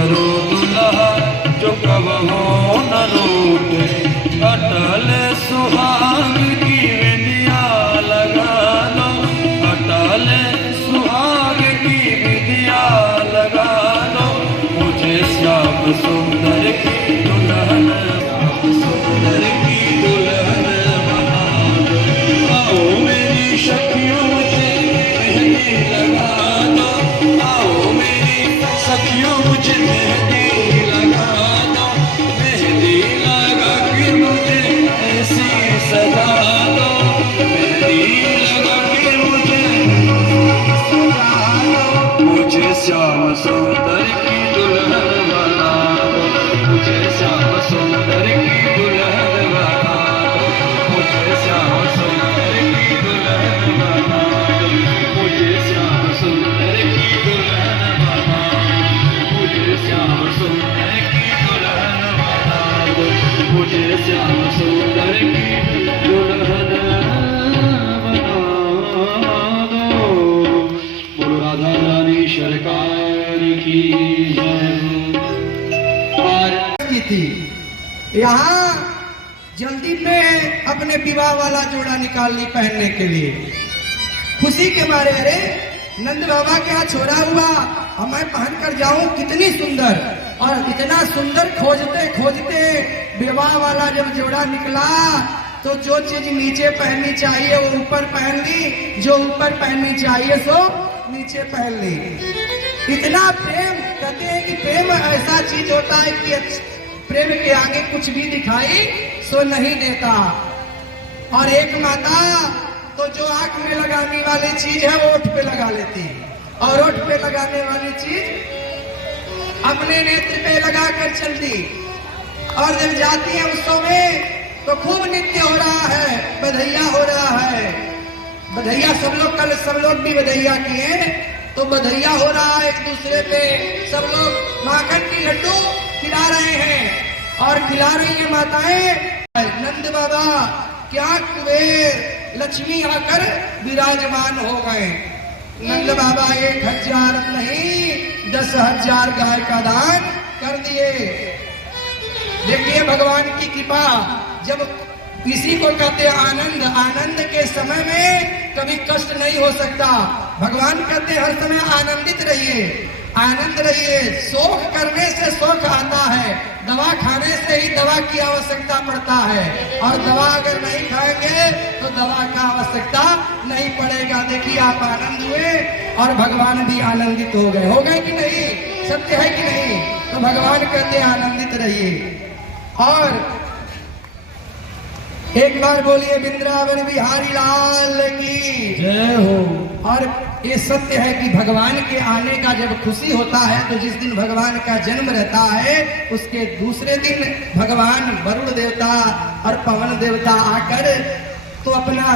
करो दुल्हा जो कबहू न रूठे, अटल सुहाग की विधिया लगा दो, अटल सुहाग की विधिया लगा दो, मुझे श्याम सुंदर की दुल्हन, सुंदर की दुल्हन बना दो। आओ मेरी सखियों मुझे मेहंदी लगा दो, आओ मेरी सखियों मुझे मेहंदी लगा दो, मेहंदी लगा के मुझे ऐसी सजा दो, मेहंदी लगा के मुझे सजा दो, मुझे श्याम सुंदर की दुल्हन बना दो, मुझे श्याम सुंदर की दुल्हन बना दो, मुझे श्याम सुंदर की दुल्हन बना दो, मुझे श्याम सुंदर की दुल्हन बना दो, मुझे श्याम सुंदर की दुल्हन बना दो, मुझे श्याम सुंदर की दुल्हन बना दो। बोलो राधा रानी सरकार की जय। और की थी यहाँ जल्दी में अपने विवाह वाला जोड़ा निकाल ली पहनने के लिए, खुशी के मारे अरे नंद बाबा के यहाँ छोड़ा हुआ और मैं पहन कर जाऊं कितनी सुंदर, और इतना सुंदर खोजते खोजते विवाह वाला जब जोड़ा निकला तो जो चीज नीचे पहननी चाहिए वो ऊपर पहन ली, जो ऊपर पहननी चाहिए सो नीचे पहन ली। इतना प्रेम, कहते हैं कि प्रेम ऐसा चीज होता है कि प्रेम के आगे कुछ भी दिखाई सो नहीं देता। और एक माता तो जो आंख में लगाने वाली चीज है वो ओठ पे लगा लेती, और ओठ पे लगाने वाली चीज अपने नेत्र पे लगा कर चलती, और जब जाती है उत्सव में तो खूब नृत्य हो रहा है, बधैया हो रहा है, बधैया सब लोग, कल सब लोग भी बधैया किए तो बधैया हो रहा है एक दूसरे पे, सब लोग माखन की लड्डू खिला रहे हैं और खिला रही है माताएं। नंद बाबा क्या कुबेर लक्ष्मी आकर विराजमान हो गए। नंद बाबा 1000 नहीं 10,000 गाय का दान कर दिए। देखिए भगवान की कृपा, जब इसी को कहते हैं आनंद, आनंद के समय में कभी कष्ट नहीं हो सकता। भगवान कहते हैं हर समय आनंदित रहिए, आनंद रहिए। शोक करने से शोक आता है, दवा खाने से ही दवा की आवश्यकता पड़ता है, और दवा अगर नहीं खाएंगे तो दवा का आवश्यकता नहीं पड़ेगा। देखिए आप आनंद हुए और भगवान भी आनंदित हो गए कि नहीं? सत्य है कि नहीं? तो भगवान कहते हैं आनंदित रहिए। और एक बार बोलिए वृंदावन बिहारी लाल की जय हो। और ये सत्य है कि भगवान के आने का जब खुशी होता है तो जिस दिन भगवान का जन्म रहता है उसके दूसरे दिन भगवान वरुण देवता और पवन देवता आकर तो अपना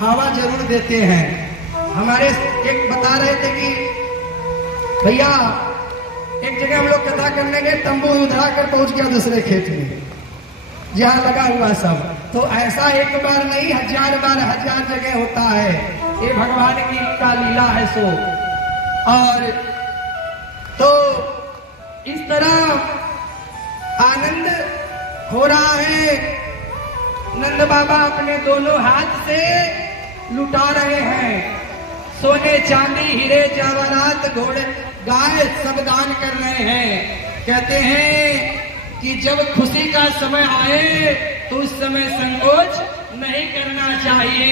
हवा जरूर देते हैं। हमारे एक बता रहे थे कि भैया एक जगह हम लोग कथा करने गए, तंबू उधरा कर पहुंच गया दूसरे खेत में जहाँ लगा हुआ सब। तो ऐसा एक बार नहीं 1000 बार 1000 जगह होता है, ये भगवान की का लीला है सो। और तो इस तरह आनंद हो रहा है। नंद बाबा अपने दोनों हाथ से लुटा रहे हैं, सोने चांदी हीरे जवाहरात घोड़े गाय सब दान कर रहे हैं। कहते हैं कि जब खुशी का समय आए तो उस समय संकोच नहीं करना चाहिए।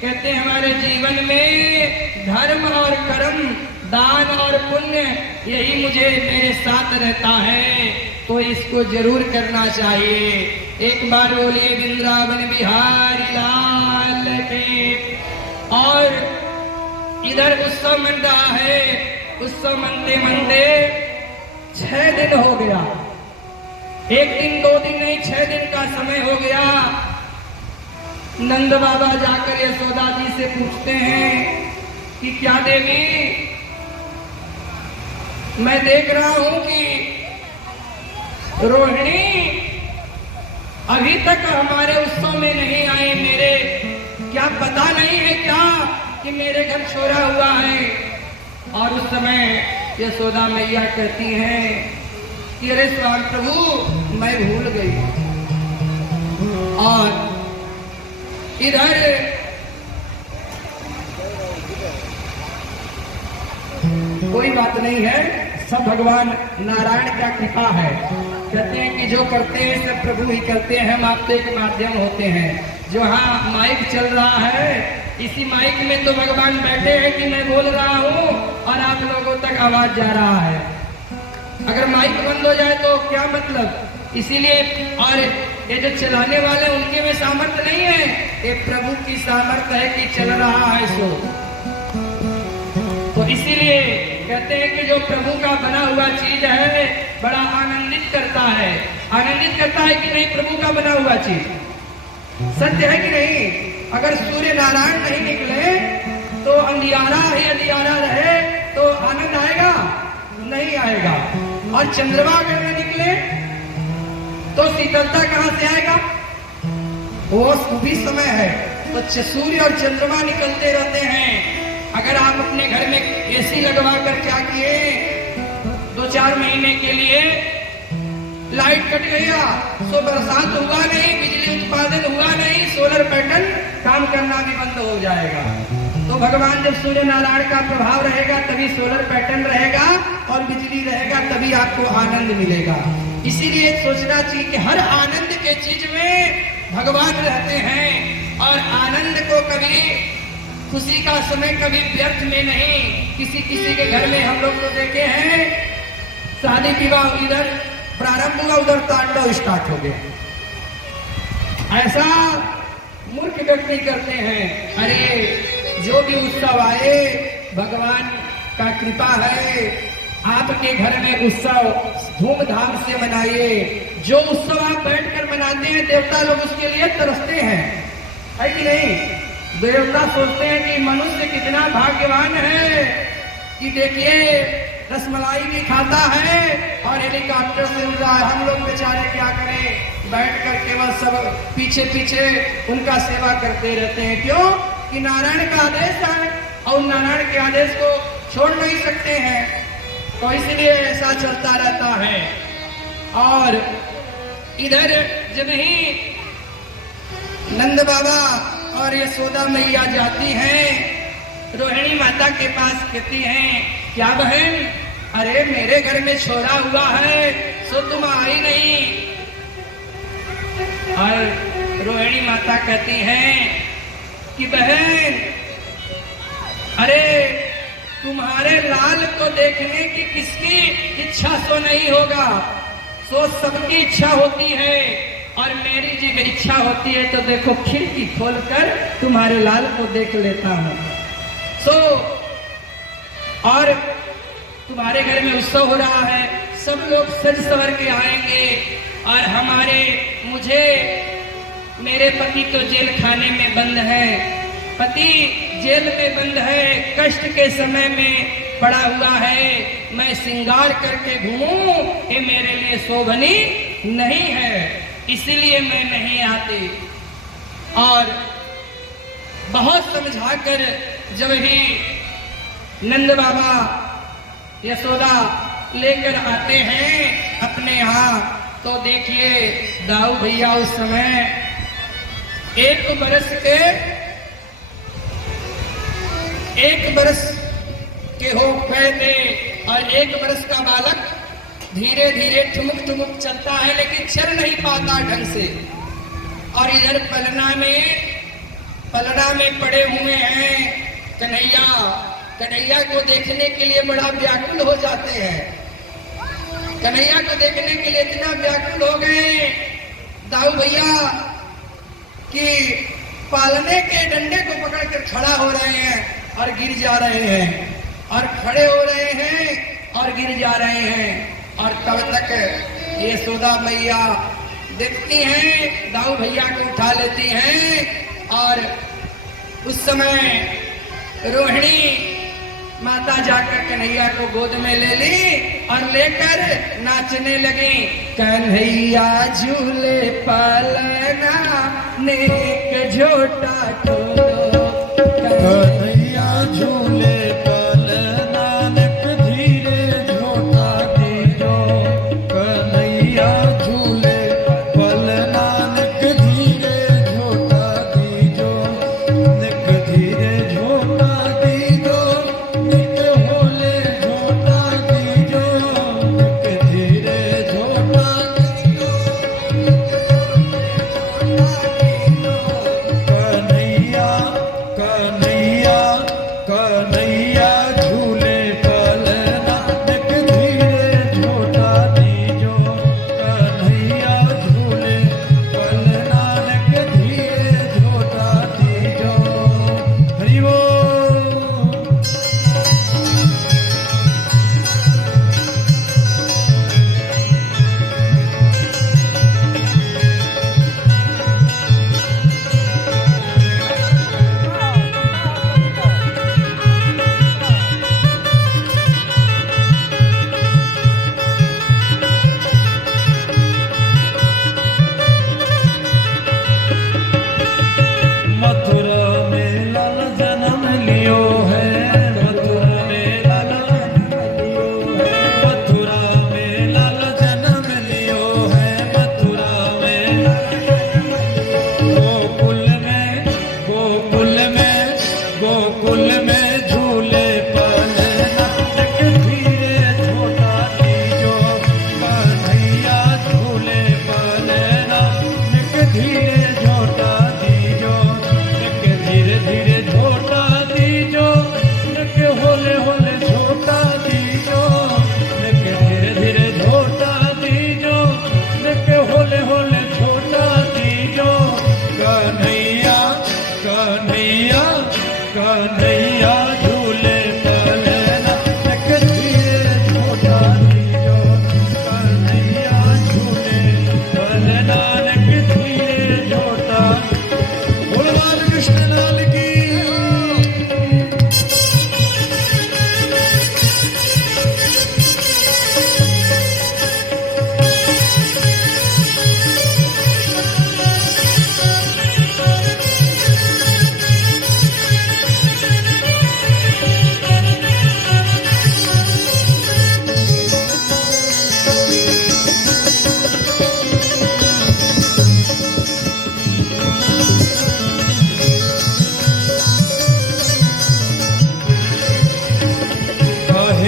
कहते हैं हमारे जीवन में धर्म और कर्म, दान और पुण्य यही मुझे मेरे साथ रहता है, तो इसको जरूर करना चाहिए। एक बार बोलिए वृंदावन बिहारी लाल के। और इधर उत्सव मन रहा है, उत्सव मनते मनते 6 दिन हो गया। 1 दिन 2 दिन नहीं 6 दिन का समय हो गया। नंद बाबा जाकर यशोदा जी से पूछते हैं कि क्या देवी, मैं देख रहा हूं कि रोहिणी अभी तक हमारे उत्सव में नहीं आए, मेरे क्या पता नहीं है क्या कि मेरे घर छोड़ा हुआ है। और उस समय यशोदा मैया कहती हैं कि अरे स्वामी प्रभु मैं भूल गई। और इधर कोई बात नहीं है, सब भगवान नारायण का कृपा है। कहते हैं कि जो करते हैं सब प्रभु ही करते हैं, हम आपके के माध्यम होते हैं। जो हाँ माइक चल रहा है, इसी माइक में तो भगवान बैठे हैं कि मैं बोल रहा हूँ और आप लोगों तक आवाज जा रहा है। अगर माइक बंद हो जाए तो क्या मतलब। इसीलिए और ये जो चलाने वाले उनके में सामर्थ्य नहीं है, ये प्रभु की सामर्थ्य है कि चल रहा है सो। तो इसीलिए कहते हैं कि जो प्रभु का बना हुआ चीज है बड़ा आनंदित करता है। आनंदित करता है कि नहीं प्रभु का बना हुआ चीज? सत्य है कि नहीं? अगर सूर्य नारायण नहीं निकले तो अंधियारा ही अंधियारा रहे तो आनंद आएगा? नहीं आएगा। और चंद्रमा अगर न निकले तो शीतलता कहां से आएगा? वो भी समय है तो सूर्य और चंद्रमा निकलते रहते हैं। अगर आप अपने घर में एसी लगवा कर क्या किए, 2-4 महीने के लिए लाइट कट गया तो बरसात हुआ नहीं, बिजली उत्पादन हुआ नहीं, सोलर पैटर्न काम करना भी बंद हो जाएगा। तो भगवान जब सूर्य नारायण का प्रभाव रहेगा तभी सोलर पैटर्न रहेगा और बिजली रहेगा, तभी आपको आनंद मिलेगा। इसीलिए सोचना चाहिए कि हर आनंद के चीज में भगवान रहते हैं और आनंद को कभी खुशी का समय कभी व्यर्थ में नहीं। किसी किसी के घर में हम लोग तो देखे हैं शादी विवाह इधर प्रारंभ हुआ उधर तांडव स्टार्ट हो गया। ऐसा मूर्ख व्यक्ति करते हैं। अरे जो भी उत्सव आए भगवान का कृपा है, आपके घर में उत्सव धूमधाम से मनाइए। जो उत्सव आप बैठकर मनाते हैं देवता लोग उसके लिए तरसते हैं, है कि नहीं? देवता सोचते हैं कि मनुष्य कितना भाग्यवान है कि देखिए रसमलाई भी खाता है और हेलीकॉप्टर से उड़ रहा है। हम लोग बेचारे क्या करें, बैठ कर केवल सब पीछे पीछे उनका सेवा करते रहते हैं। क्यों? कि नारायण का आदेश है और नारायण के आदेश को छोड़ नहीं सकते हैं, तो इसलिए ऐसा चलता रहता है। और इधर जब ही नंद बाबा और यशोदा मैया जाती हैं रोहिणी माता के पास, कहती हैं क्या बहन, अरे मेरे घर में छोरा हुआ है सो तुम आई नहीं। और रोहिणी माता कहती हैं कि बहन अरे तुम्हारे लाल को देखने की किसकी इच्छा सो नहीं होगा, सो सबकी इच्छा होती है और मेरी जब इच्छा होती है तो देखो खिड़की खोलकर तुम्हारे लाल को देख लेता हूं। सो और तुम्हारे घर में उत्सव हो रहा है, सब लोग सज सवर के आएंगे और मुझे मेरे पति तो जेल खाने में बंद है, पति जेल में बंद है, कष्ट के समय में पड़ा हुआ है, मैं श्रृंगार करके घूमूं ये मेरे लिए शोभनी नहीं है, इसलिए मैं नहीं आती। और बहुत समझाकर जब ही नंद बाबा यशोदा लेकर आते हैं अपने यहाँ, तो देखिए दाऊ भैया उस समय 1 बरस के हो गए थे और 1 बरस का बालक धीरे धीरे ठुमुक ठुमुक चलता है लेकिन चल नहीं पाता ढंग से। और इधर पलड़ा में पड़े हुए हैं कन्हैया को देखने के लिए बड़ा व्याकुल हो जाते हैं। कन्हैया को देखने के लिए इतना व्याकुल हो गए दाऊ भैया कि पालने के डंडे को पकड़कर खड़ा हो रहे हैं और गिर जा रहे हैं, और खड़े हो रहे हैं और गिर जा रहे हैं। और तब तक ये यशोदा मैया देखती हैं, दाऊ भैया को उठा लेती हैं और उस समय रोहिणी माता जाकर कन्हैया को गोद में ले ली और लेकर नाचने लगी। कन्हैया झूले पालना नेक झोटा ठोलो, कन्हैया झूले पालना नेक धीरे झोटा दीजो,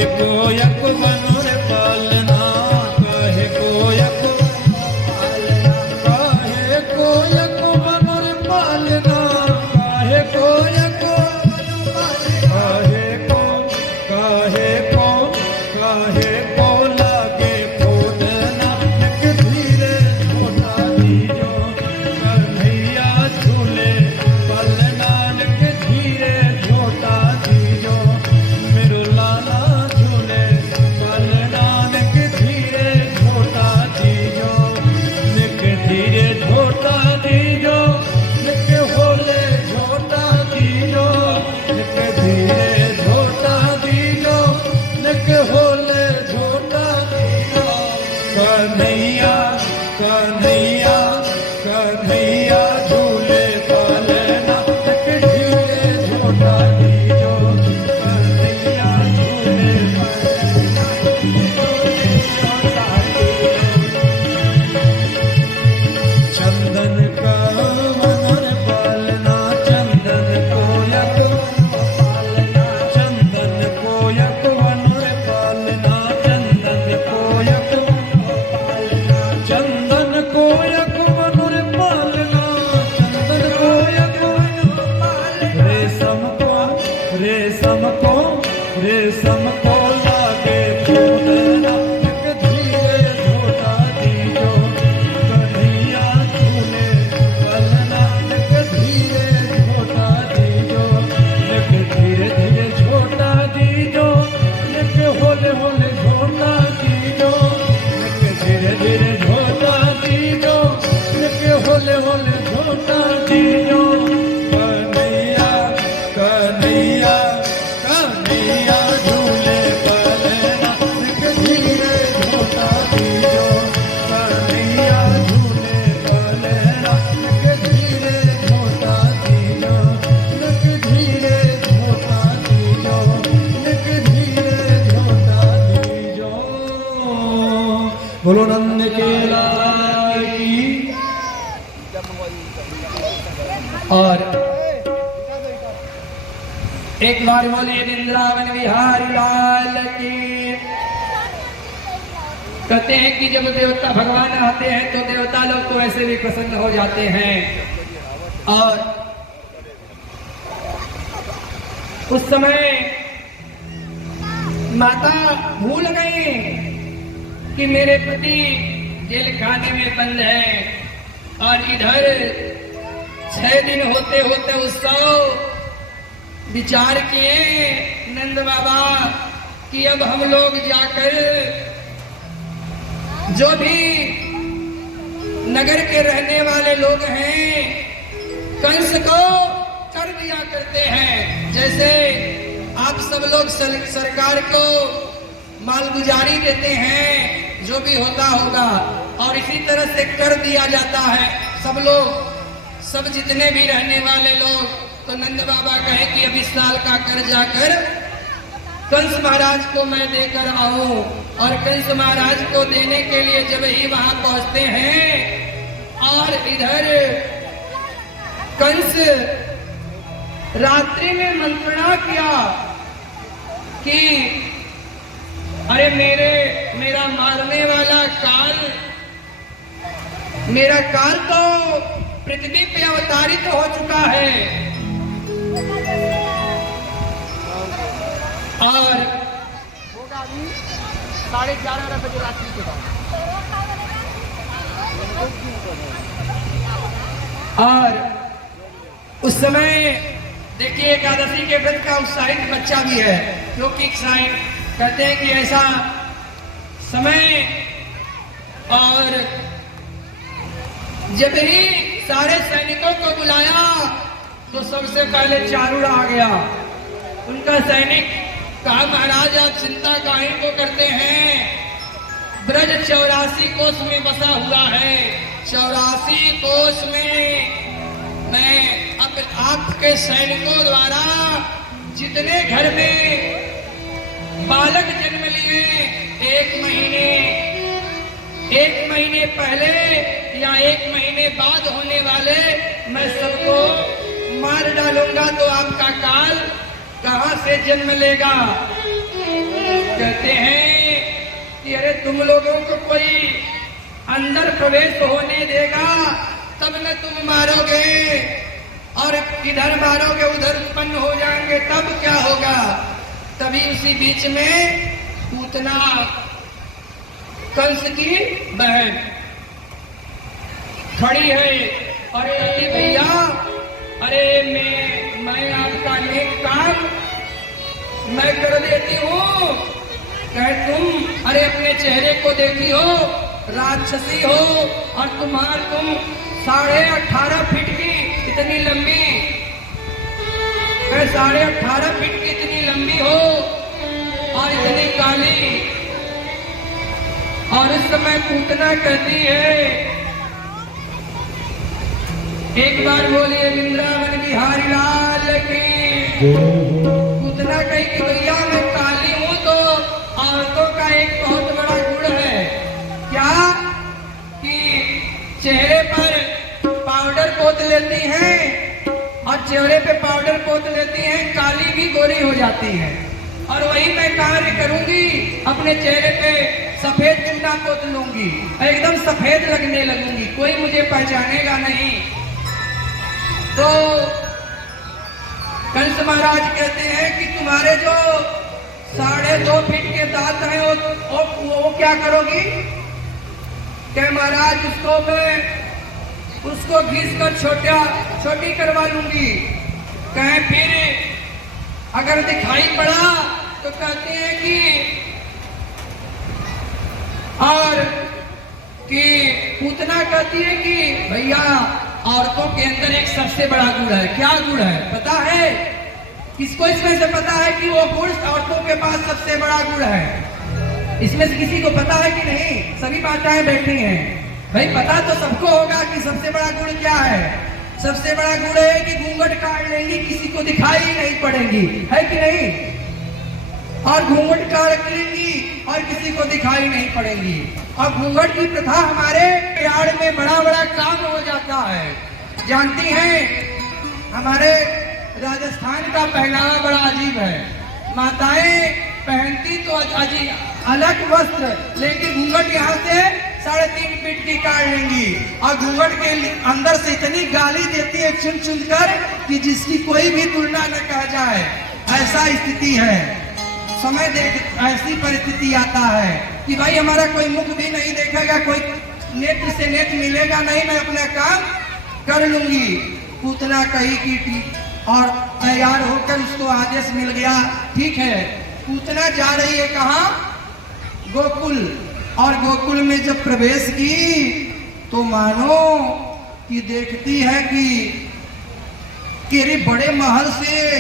काहे कोयक बनोर पालना, काहे कोयक पालना, काहे कोयक बनोर पालना, काहे कोयक काहे को काहे को काहे को लागे खोदना, एक धीरे छोटा दीजो कन्हैया झूले पलना, एक धीरे छोटा दीजो मेरो लाला झूले पलना, एक धीरे छोटा दीजो, एक धीरे छोटा दीजो, एक होले छोटा दीजो, एक धीरे छोटा दीजो, एक होले छोटा दीजो, कन्हैया कन्हैया कन्हैया झूले पलना, एक धीरे छोटा दीजो कन्हैया झूले पलना, चंदन का मनोर पालना, चंदन कोयक पालना, चंदन कोयक मनोर पालना, चंदन कोयक पालना, चंदन कोयक मनोर पालना, चंदन कोयक पालना, रेशम को रेशम को रेशम को लागे खोदना, एक धीरे छोटा दीजो कन्हैया झूले पलना, एक धीरे छोटा दीजो, एक धीरे धीरे छोटा दीजो, एक होले होले छोटा दीजो, एक धीरे धीरे छोटा दीजो, एक होले होले छोटा दीजो, कन्हैया कन्हैया कन्हैया झूले पलना, एक धीरे छोटा दीजो कन्हैया झूले पलना, एक धीरे छोटा दीजो, एक धीरे छोटा दीजो, एक धीरे छोटा दीजो। बोलो नंद के लाल की। और एक बार बोलिए वृंदावन बिहारी लाल की। कहते हैं कि जब देवता भगवान आते हैं तो देवता लोग तो ऐसे भी प्रसन्न हो जाते हैं, और उस समय माता भूल गई कि मेरे पति जेल खाने में बंद है, और इधर 6 दिन होते होते उत्सव विचार किए नंद बाबा कि अब हम लोग जाकर जो भी नगर के रहने वाले लोग हैं कंस को कर दिया करते हैं, जैसे आप सब लोग सरकार को मालगुजारी देते हैं, जो भी होता होगा, और इसी तरह से कर दिया जाता है सब लोग, सब जितने भी रहने वाले लोग। तो नंद बाबा कहे कि अब इस साल का कर जाकर कंस महाराज को मैं देकर आऊं, और कंस महाराज को देने के लिए जब ही वहां पहुंचते हैं, और इधर कंस रात्रि में मंत्रणा किया कि अरे मेरा मारने वाला काल, मेरा काल तो पृथ्वी पे अवतारित हो चुका है, और होगा अभी 11:30 बजे रात्रि के बाद। और उस समय देखिए एकादशी के व्रत का उत्साहित बच्चा भी है, क्योंकि कहते हैं कि ऐसा समय, और जब ही सारे सैनिकों को बुलाया तो सबसे पहले चारुड़ आ गया। उनका सैनिक कहा महाराज आप चिंता काहे को करते हैं, ब्रज 84 कोस में बसा हुआ है, 84 कोस में मैं अब आपके सैनिकों द्वारा जितने घर में बालक जन्म लिए, 1 महीने पहले या 1 महीने बाद होने वाले, मैं सबको मार डालूंगा, तो आपका काल कहां से जन्म लेगा। कहते हैं कि अरे तुम लोगों को कोई अंदर प्रवेश होने देगा तब न तुम मारोगे, और इधर मारोगे उधर उत्पन्न हो जाएंगे तब क्या होगा। तभी उसी बीच में पूतना कंस की बहन खड़ी है और कहती भैया अरे मैं आपका नेक काम मैं कर देती हूँ। कहे तुम अरे अपने चेहरे को देखी हो, राक्षसी हो, और तुम 18.5 फीट की इतनी लंबी, 18.5 फीट की इतनी लंबी हो और इतनी काली। और इस समय पूतना कहती है, एक बार बोलिए वृंदावन बिहारी लाल की। पूतना कही कि भैया मैं काली हूं तो औरतों का एक बहुत बड़ा गुण है क्या कि चेहरे पर पाउडर पोत लेती हैं, और चेहरे पे पाउडर पोत लेती हैं, काली भी गोरी हो जाती है। और वही मैं कार्य करूंगी, अपने चेहरे पे सफेद चूना पोत लूंगी, एकदम सफेद लगने लगूंगी, कोई मुझे पहचानेगा नहीं। तो कंस महाराज कहते हैं कि तुम्हारे जो 2.5 फीट के दांत हैं वो क्या करोगी। क्या महाराज उसको घिस कर छोटी करवा लूंगी। कहे फिर अगर दिखाई पड़ा तो कहते हैं कि पूतना कहती है कि भैया औरतों के अंदर एक सबसे बड़ा गुण है। क्या गुण है पता है किसको? इसमें से पता है कि वो गुण औरतों के पास सबसे बड़ा गुण है। इसमें से किसी को पता है कि नहीं? सभी माताएं बैठी हैं, भाई पता तो सबको होगा कि सबसे बड़ा गुण क्या है। सबसे बड़ा गुण है कि घूंघट काट लेंगी, किसी को दिखाई नहीं पड़ेंगी, है कि नहीं? और घूंघट काट लेंगी और किसी को दिखाई नहीं पड़ेंगी। और घूंघट की प्रथा हमारे बिहार में बड़ा बड़ा काम हो जाता है। जानती हैं हमारे राजस्थान का पहनावा बड़ा अजीब है। माताएं पहनती तो अजीब अलग वस्त्र, लेकिन घूंघट यहाँ से 3.5 फीट की काट लेंगी और घूंघट के अंदर से इतनी गाली देती है चुन चुन कर कि जिसकी कोई भी तुलना न कह जाए। ऐसा स्थिति है, समय देख ऐसी परिस्थिति आता है कि भाई हमारा कोई मुख भी नहीं देखेगा, कोई नेत्र से नेत्र मिलेगा नहीं, मैं अपना काम कर लूंगी। पूतना कही कि ठीक, और तैयार होकर उसको आदेश मिल गया, ठीक है। पूतना जा रही है कहाँ? गोकुल। और गोकुल में जब प्रवेश की तो मानो कि देखती है कि अरे बड़े महल से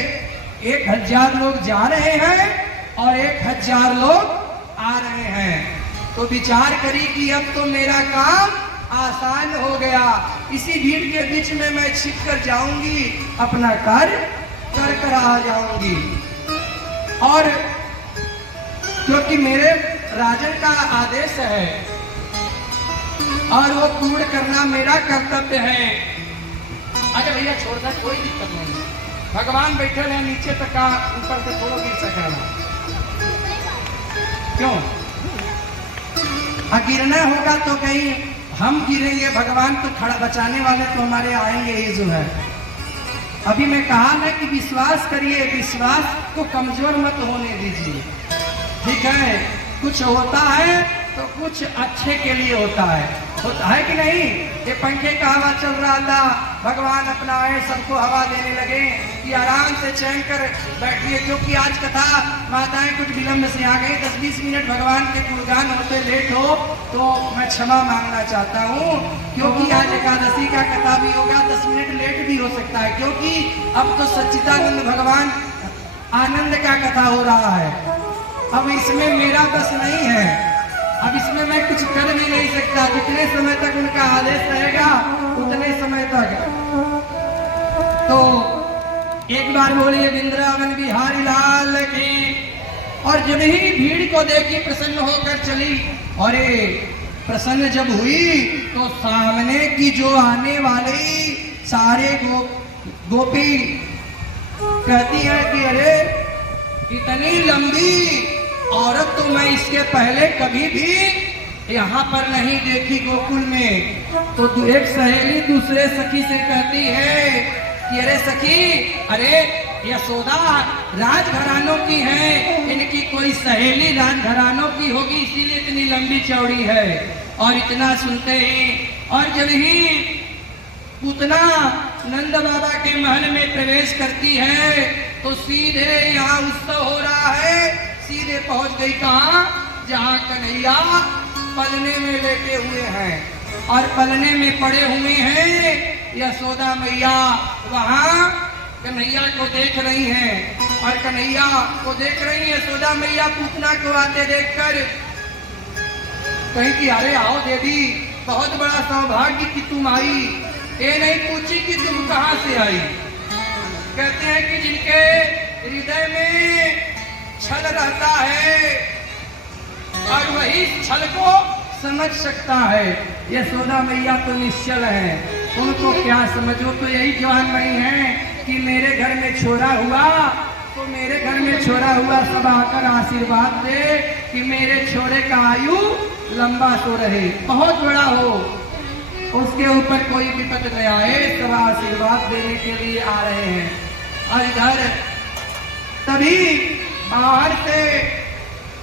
1000 लोग जा रहे हैं और 1000 लोग आ रहे हैं। तो विचार करी कि अब तो मेरा काम आसान हो गया, इसी भीड़ के बीच में मैं छिप कर जाऊंगी, अपना कार्य कर आ जाऊंगी। और क्योंकि मेरे राजन का आदेश है और वो पूर्ण करना मेरा कर्तव्य है। अच्छा भैया छोड़ दे, कोई दिक्कत नहीं, भगवान बैठे हैं नीचे तक का, ऊपर से थोड़ा गिर सकेगा। क्यों? गिरना होगा तो कहीं हम गिरेंगे, भगवान तो खड़ा बचाने वाले तो हमारे आएंगे ही जो है। अभी मैं कहा ना कि विश्वास करिए, विश्वास को कमजोर मत होने दीजिए, ठीक है। कुछ होता है तो कुछ अच्छे के लिए होता है कि नहीं? ये पंखे का हवा चल रहा था, भगवान अपना आए सबको हवा देने लगे कि आराम से चैन कर बैठिए। क्योंकि आज कथा माताएं कुछ विलंब से आ गई, 10-20 मिनट भगवान के गुणगान होते लेट हो तो मैं क्षमा मांगना चाहता हूँ। क्योंकि आज एकादशी का कथा भी होगा, 10 मिनट लेट भी हो सकता है, क्योंकि अब तो सच्चिदानंद भगवान आनंद का कथा हो रहा है। अब इसमें मेरा बस नहीं है, अब इसमें मैं कुछ कर भी नहीं सकता। जितने समय तक उनका आदेश रहेगा उतने समय तक। तो एक बार बोलिए वृंदावन बिहारी लाल की। और जब ही भीड़ को देखी प्रसन्न होकर चली। और प्रसन्न जब हुई तो सामने की जो आने वाली सारे गोपी कहती है कि अरे इतनी लंबी औरत तो मैं इसके पहले कभी भी यहाँ पर नहीं देखी गोकुल में। तो एक सहेली दूसरे सखी से कहती है कि अरे सखी, अरे यशोदा राजघरानों की हैं, इनकी कोई सहेली राजघरानों की होगी, इसीलिए इतनी लंबी चौड़ी है। और इतना सुनते ही और जब ही पूतना नंद बाबा के महल में प्रवेश करती है तो सीधे यहाँ उत्सव हो रहा है, सीधे पहुंच गई कहाँ, जहाँ कन्हैया पलने में लेटे हुए हैं और पलने में पड़े हुए हैं। यशोदा मैया वहाँ कन्हैया को देख रही हैं और कन्हैया को देख रही है यशोदा मैया पूतना को आते देखकर कहीं कि अरे आओ देवी, बहुत बड़ा सौभाग्य कि तुम आई। ये नहीं पूछी कि तुम कहाँ से आई। कहते हैं कि जिनके हृदय में छल रहता है और वही छल को समझ सकता है। यशोदा मैया तो निश्चल है, उनको क्या समझो, तो यही जान रही है कि मेरे घर में छोरा हुआ तो मेरे घर में छोरा हुआ सब आकर आशीर्वाद दे कि मेरे छोरे का आयु लंबा तो रहे, बहुत बड़ा हो, उसके ऊपर कोई विपद न आए, सब आशीर्वाद देने के लिए आ रहे हैं। और इधर तभी बाहर से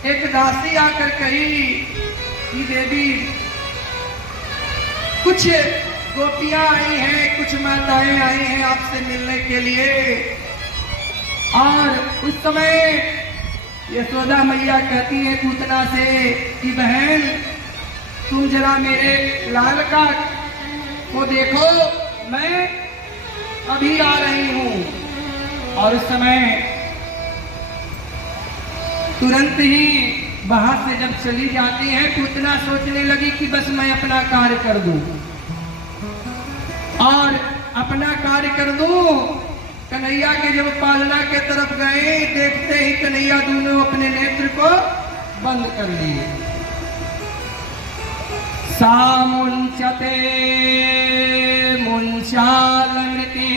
एक दासी आकर कही कि देवी, कुछ गोपियां आई हैं, कुछ माताएं आई हैं आपसे मिलने के लिए। और उस समय यशोदा मैया कहती है पूतना से कि बहन, तुम जरा मेरे लाल का को देखो, मैं अभी आ रही हूँ। और उस समय तुरंत ही वहां से जब चली जाती है, पूतना सोचने लगी कि बस मैं अपना कार्य कर दूं और अपना कार्य कर दूं। कन्हैया के जब पालना के तरफ गए, देखते ही कन्हैया दोनों अपने नेत्र को बंद कर लिए। सा मुंचते मुंचालनृति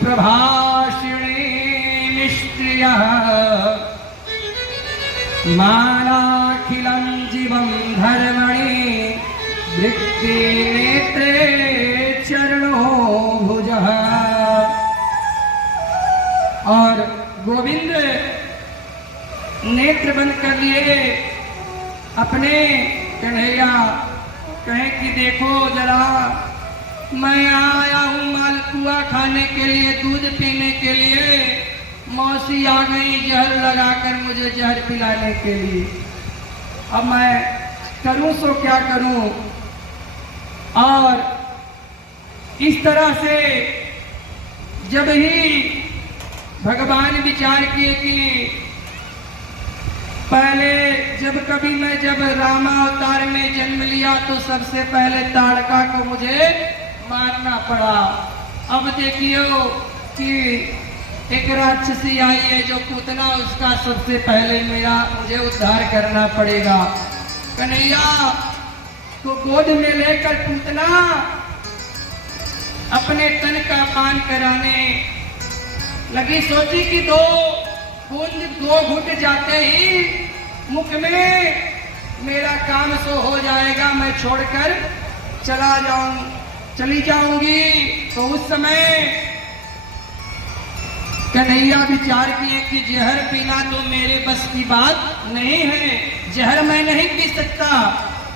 प्रभाषिणी निष्क्रियः मानाखिलं जीवं धर्मणि वृत्ति नेत्रे चरणो भुजः। और गोविंद नेत्र बंद कर लिए अपने। कन्हैया कहे कि देखो जरा, मैं आया हूँ मालपुआ खाने के लिए, दूध पीने के लिए, मौसी आ गई जहर लगाकर मुझे जहर पिलाने के लिए। अब मैं करूं सो क्या करूं। और इस तरह से जब ही भगवान विचार किए कि पहले जब रामावतार में जन्म लिया तो सबसे पहले ताड़का को मुझे मारना पड़ा। अब देखियो कि एक राक्षसी आई है जो पूतना, उसका सबसे पहले मुझे उद्धार करना पड़ेगा। कन्हैया को गोद में लेकर पूतना अपने तन का पान कराने लगी। सोची कि दो घुट जाते ही मुख में मेरा काम सो हो जाएगा, मैं छोड़कर चली जाऊंगी। तो उस समय कन्हैया विचार किए कि जहर पीना तो मेरे बस की बात नहीं है, जहर मैं नहीं पी सकता।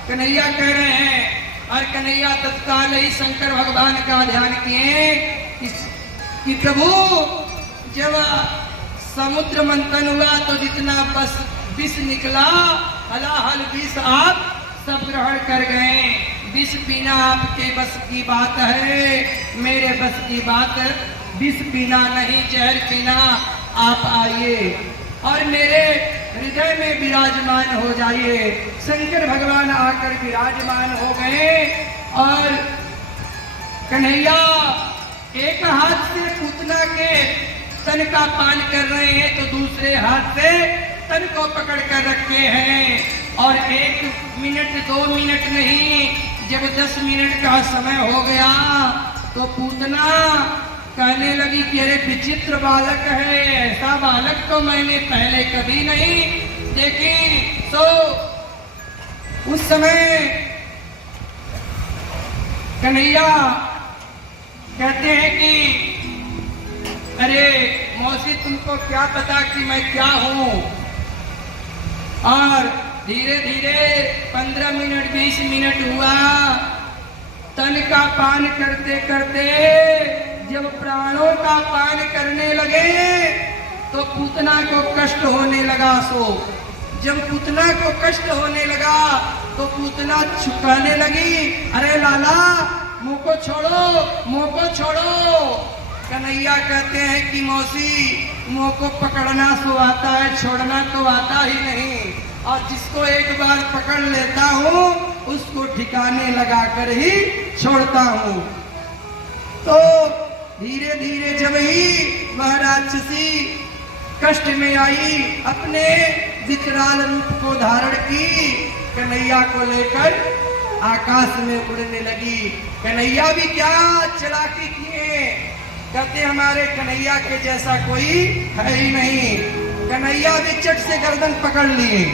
कन्हैया कह रहे हैं और कन्हैया तत्काल ही शंकर भगवान का ध्यान किए कि प्रभु, जब समुद्र मंथन हुआ तो जितना बस विष निकला, हलाहल विष आप सब ग्रहण कर गए। विष पीना आपके बस की बात है, मेरे बस की बात विष पीना नहीं, जहर पीना। आप आइए और मेरे हृदय में विराजमान हो जाइए। शंकर भगवान आकर विराजमान हो गए और कन्हैया एक हाथ से पूतना के तन का पान कर रहे हैं तो दूसरे हाथ से तन को पकड़ कर रखे हैं। और 1 मिनट 2 मिनट नहीं, जब 10 मिनट का समय हो गया तो पूतना कहने लगी कि अरे विचित्र बालक है, ऐसा बालक तो मैंने पहले कभी नहीं देखी। तो उस समय कन्हैया कहते हैं कि अरे मौसी तुमको क्या पता कि मैं क्या हूं। और धीरे धीरे 15 मिनट 20 मिनट हुआ। तन का पान करते करते जब प्राणों का पान करने लगे तो पूतना को कष्ट होने लगा। जब पूतना को कष्ट होने लगा तो पूतना छुपाने लगी, अरे लाला मुंह को छोड़ो, मुंह को छोड़ो। कन्हैया कहते हैं कि मौसी मुंह को पकड़ना सो आता है, छोड़ना तो आता ही नहीं, और जिसको एक बार पकड़ लेता हूँ उसको ठिकाने लगाकर ही छोड़ता हूँ। तो धीरे धीरे जब ही वह राक्षसी कष्ट में आई, अपने विकराल रूप को धारण की, कन्हैया को लेकर आकाश में उड़ने लगी। कन्हैया भी क्या चालाकी किए, कहते हमारे कन्हैया के जैसा कोई है ही नहीं। कन्हैया भी चट से गर्दन पकड़ लिए,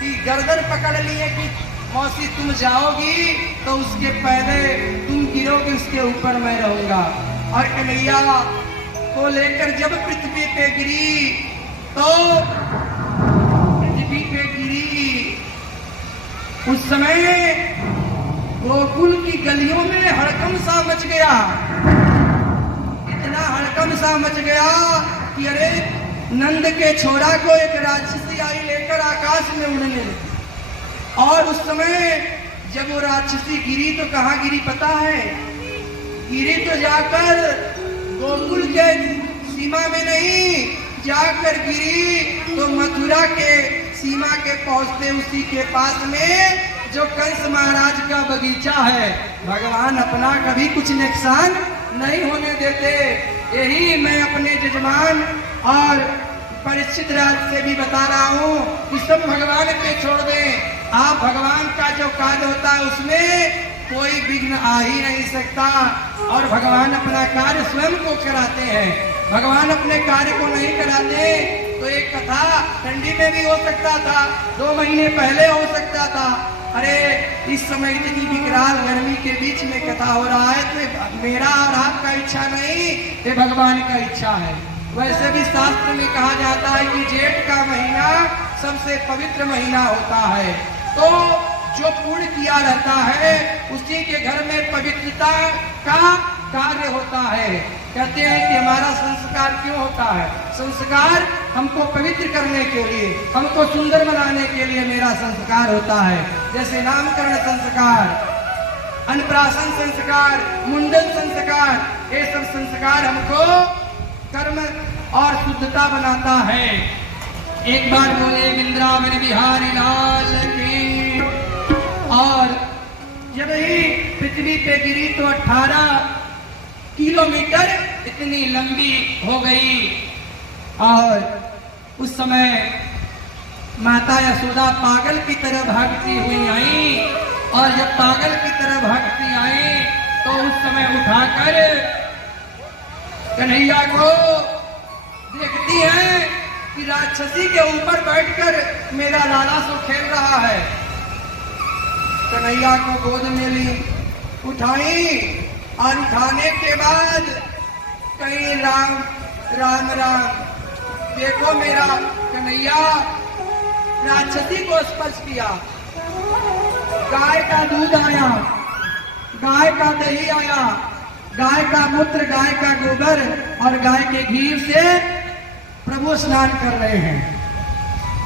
कि गर्दन पकड़ लिए कि मौसी तुम जाओगी तो उसके पहले तुम गिरोगे, उसके ऊपर मैं रहूंगा। और कन्हैया को लेकर जब पृथ्वी पे गिरी तो पृथ्वी पे गिरी, उस समय गोकुल की गलियों में हड़कंप सा मच गया। इतना हड़कंप सा मच गया कि अरे नंद के छोरा को एक राक्षसी आई लेकर आकाश में उड़ने लगी। और उस समय जब वो राक्षसी गिरी तो कहाँ गिरी पता है? गिरी तो जाकर गोकुल के सीमा में नहीं, जाकर गिरी तो मथुरा के सीमा के पहुंचते उसी के पास में जो कंस महाराज का बगीचा है। भगवान अपना कभी कुछ नुकसान नहीं होने देते। यही मैं अपने जजमान और परीक्षित राज से भी बता रहा हूँ कि सब भगवान पे छोड़ दें। आप भगवान का जो कार्य होता है उसमें कोई विघ्न आ ही नहीं सकता, और भगवान अपना कार्य स्वयं को कराते हैं। भगवान अपने कार्य को नहीं कराते तो एक कथा ठंडी में भी हो सकता था, 2 महीने पहले हो सकता था। अरे इस समय इतनी विकराल गर्मी के बीच में कथा हो रहा है तो मेरा और आपका इच्छा नहीं, ये भगवान का इच्छा है। वैसे भी शास्त्र में कहा जाता है कि जेठ का महीना सबसे पवित्र महीना होता है, तो जो पुण्य किया रहता है उसी के घर में पवित्रता का कार्य होता है। कहते हैं कि हमारा संस्कार क्यों होता है? संस्कार हमको पवित्र करने के लिए, हमको सुंदर बनाने के लिए मेरा संस्कार होता है। जैसे नामकरण संस्कार, अन्नप्राशन संस्कार, मुंडन संस्कार, ये सब संस्कार हमको कर्म और शुद्धता बनाता है। एक बार बोले वृंदावन बिहारी लाल की। और जब ही पृथ्वी पे गिरी तो 18 किलोमीटर इतनी लंबी हो गई। और उस समय माता यशोदा पागल की तरह भागती हुई आई, और जब पागल की तरह भागती आई तो उस समय उठाकर कन्हैया को देखती है कि राक्षसी के ऊपर बैठकर मेरा लाला सो खेल रहा है। कन्हैया को गोद में ली, उठाई, और उठाने के बाद कहीं राम राम राम, देखो मेरा कन्हैया। राक्षसी को स्पर्श किया, गाय का दूध आया, गाय का दही आया, गाय का मूत्र, गाय का गोबर और गाय के घी से प्रभु स्नान कर रहे हैं।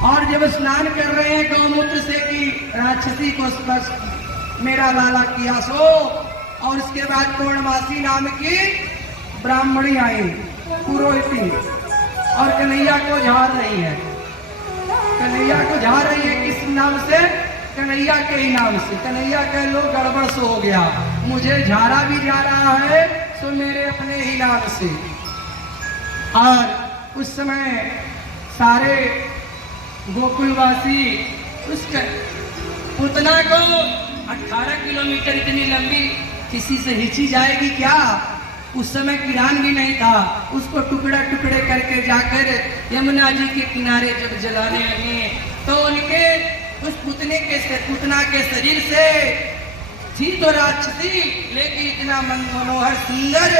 और जब स्नान कर रहे हैं गौमूत्र से कि राक्षसी को स्पर्श मेरा लाला किया सो, और उसके बाद पूर्णमासी नाम की ब्राह्मणी आई, पुरोहिती, और कन्हैया को झाड़ रही है। कन्हैया को झाड़ रही है किस नाम से? कन्हैया के ही नाम से। कन्हैया कह लो गड़बड़ सो हो गया, मुझे झाड़ा भी जा रहा है तो मेरे अपने ही नाम से। और उस समय सारे गोकुलवासी उस पूतना को 18 किलोमीटर इतनी लंबी किसी से हिची जाएगी क्या? उस समय किरान भी नहीं था, उसको टुकड़ा टुकड़े करके जाकर यमुना जी के किनारे जब जलाने लगे तो उनके उस पुतना के शरीर से थी तो राक्षसी, लेकिन इतना मनोहर सुंदर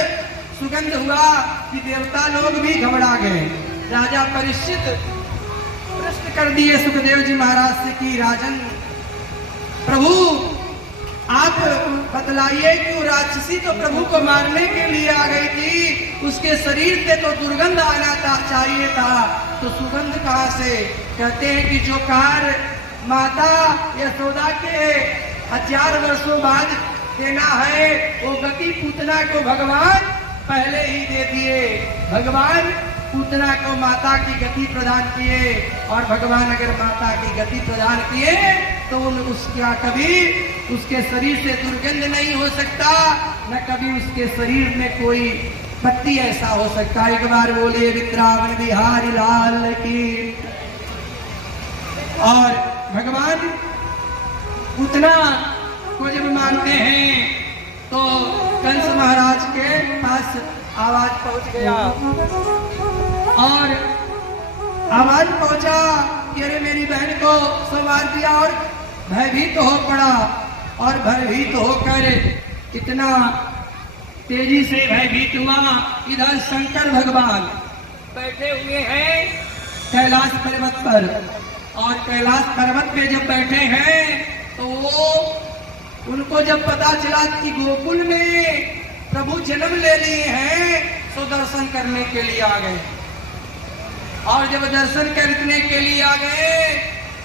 सुगंध हुआ कि देवता लोग भी घबरा गए। राजा परीक्षित प्रश्न कर दिए सुखदेव जी महाराज से कि राजन प्रभु आप बतलाइए कि वो राक्षसी तो प्रभु को मारने के लिए आ गई थी, उसके शरीर से तो दुर्गंध आना चाहिए था, तो सुगंध कहाँ से? कहते हैं कि जो कार माता यशोदा के 1000 वर्षों बाद देना है वो गति पूतना को भगवान पहले ही दे दिए। भगवान पूतना को माता की गति प्रदान किए, और भगवान अगर माता की गति प्रदान किए तो उसका कभी उसके शरीर से दुर्गंध नहीं हो सकता, न कभी उसके शरीर में कोई पत्ती ऐसा हो सकता। एक बार बोलिए वृंदावन बिहारी लाल की। और भगवान पूतना को जब मानते हैं तो कंस महाराज के पास आवाज पहुंच गया, और आवाज पहुंचा कि अरे मेरी बहन को सो मार दिया, और भयभीत हो पड़ा, और भयभीत होकर इतना तेजी से भयभीत हुआ। इधर शंकर भगवान बैठे हुए हैं कैलाश पर्वत पर, और कैलाश पर्वत पे जब बैठे हैं तो उनको जब पता चला कि गोकुल में प्रभु जन्म ले लिए हैं तो दर्शन करने के लिए आ गए। और जब दर्शन करने के लिए आ गए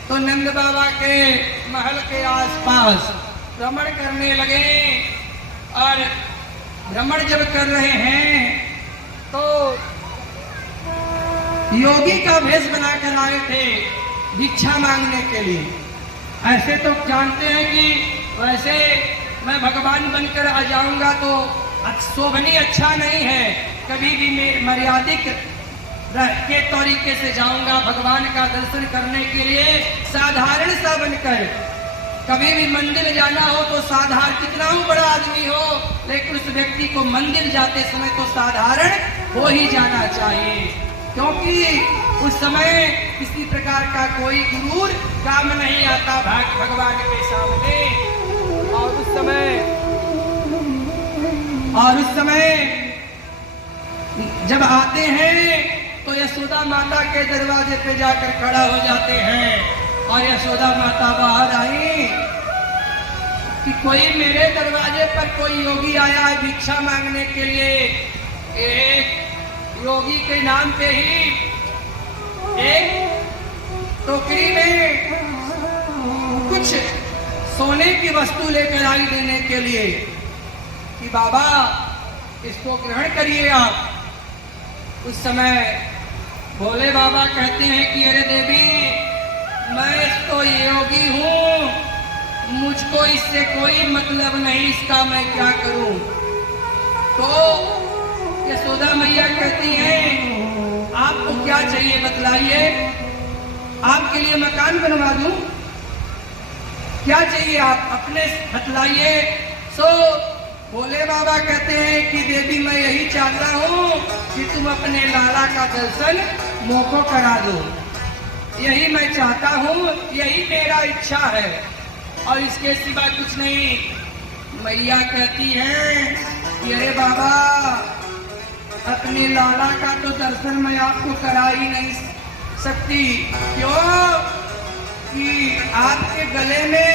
तो नंद बाबा के महल के आसपास भ्रमण करने लगे, और भ्रमण जब कर रहे हैं तो योगी का भेष बनाकर आए थे भिक्षा मांगने के लिए। ऐसे तो जानते हैं कि वैसे मैं भगवान बनकर आ जाऊंगा तो शोभनीय अच्छा नहीं है, कभी भी मैं मर्यादित के तरीके से जाऊंगा भगवान का दर्शन करने के लिए, साधारण सा बनकर। कभी भी मंदिर जाना हो तो साधारण, कितना ही बड़ा आदमी हो लेकिन उस व्यक्ति को मंदिर जाते समय तो साधारण हो ही जाना चाहिए, क्योंकि उस समय किसी प्रकार का कोई गुरूर काम नहीं आता भगवान के सामने। और उस समय जब आते हैं तो यशोदा माता के दरवाजे पे जाकर खड़ा हो जाते हैं, और यशोदा माता बाहर आई कि कोई मेरे दरवाजे पर कोई योगी आया है भिक्षा मांगने के लिए। एक योगी के नाम पे ही एक टोकरी में कुछ सोने की वस्तु लेकर आई देने के लिए कि बाबा इसको ग्रहण करिए आप। उस समय भोले बाबा कहते हैं कि अरे देवी मैं तो योगी हूँ, मुझको इससे कोई मतलब नहीं, इसका मैं क्या करूं? तो यशोदा मैया कहती हैं आपको क्या चाहिए बतलाइए, आपके लिए मकान बनवा दूं, क्या चाहिए आप अपने बतलाइए। सो भोले बाबा कहते हैं कि देवी मैं यही चाहता हूँ कि तुम अपने लाला का दर्शन मोको करा दो, यही मैं चाहता हूँ, यही मेरा इच्छा है और इसके सिवा कुछ नहीं। मैया कहती है कि अरे बाबा अपने लाला का तो दर्शन मैं आपको करा ही नहीं सकती, क्यों कि आपके गले में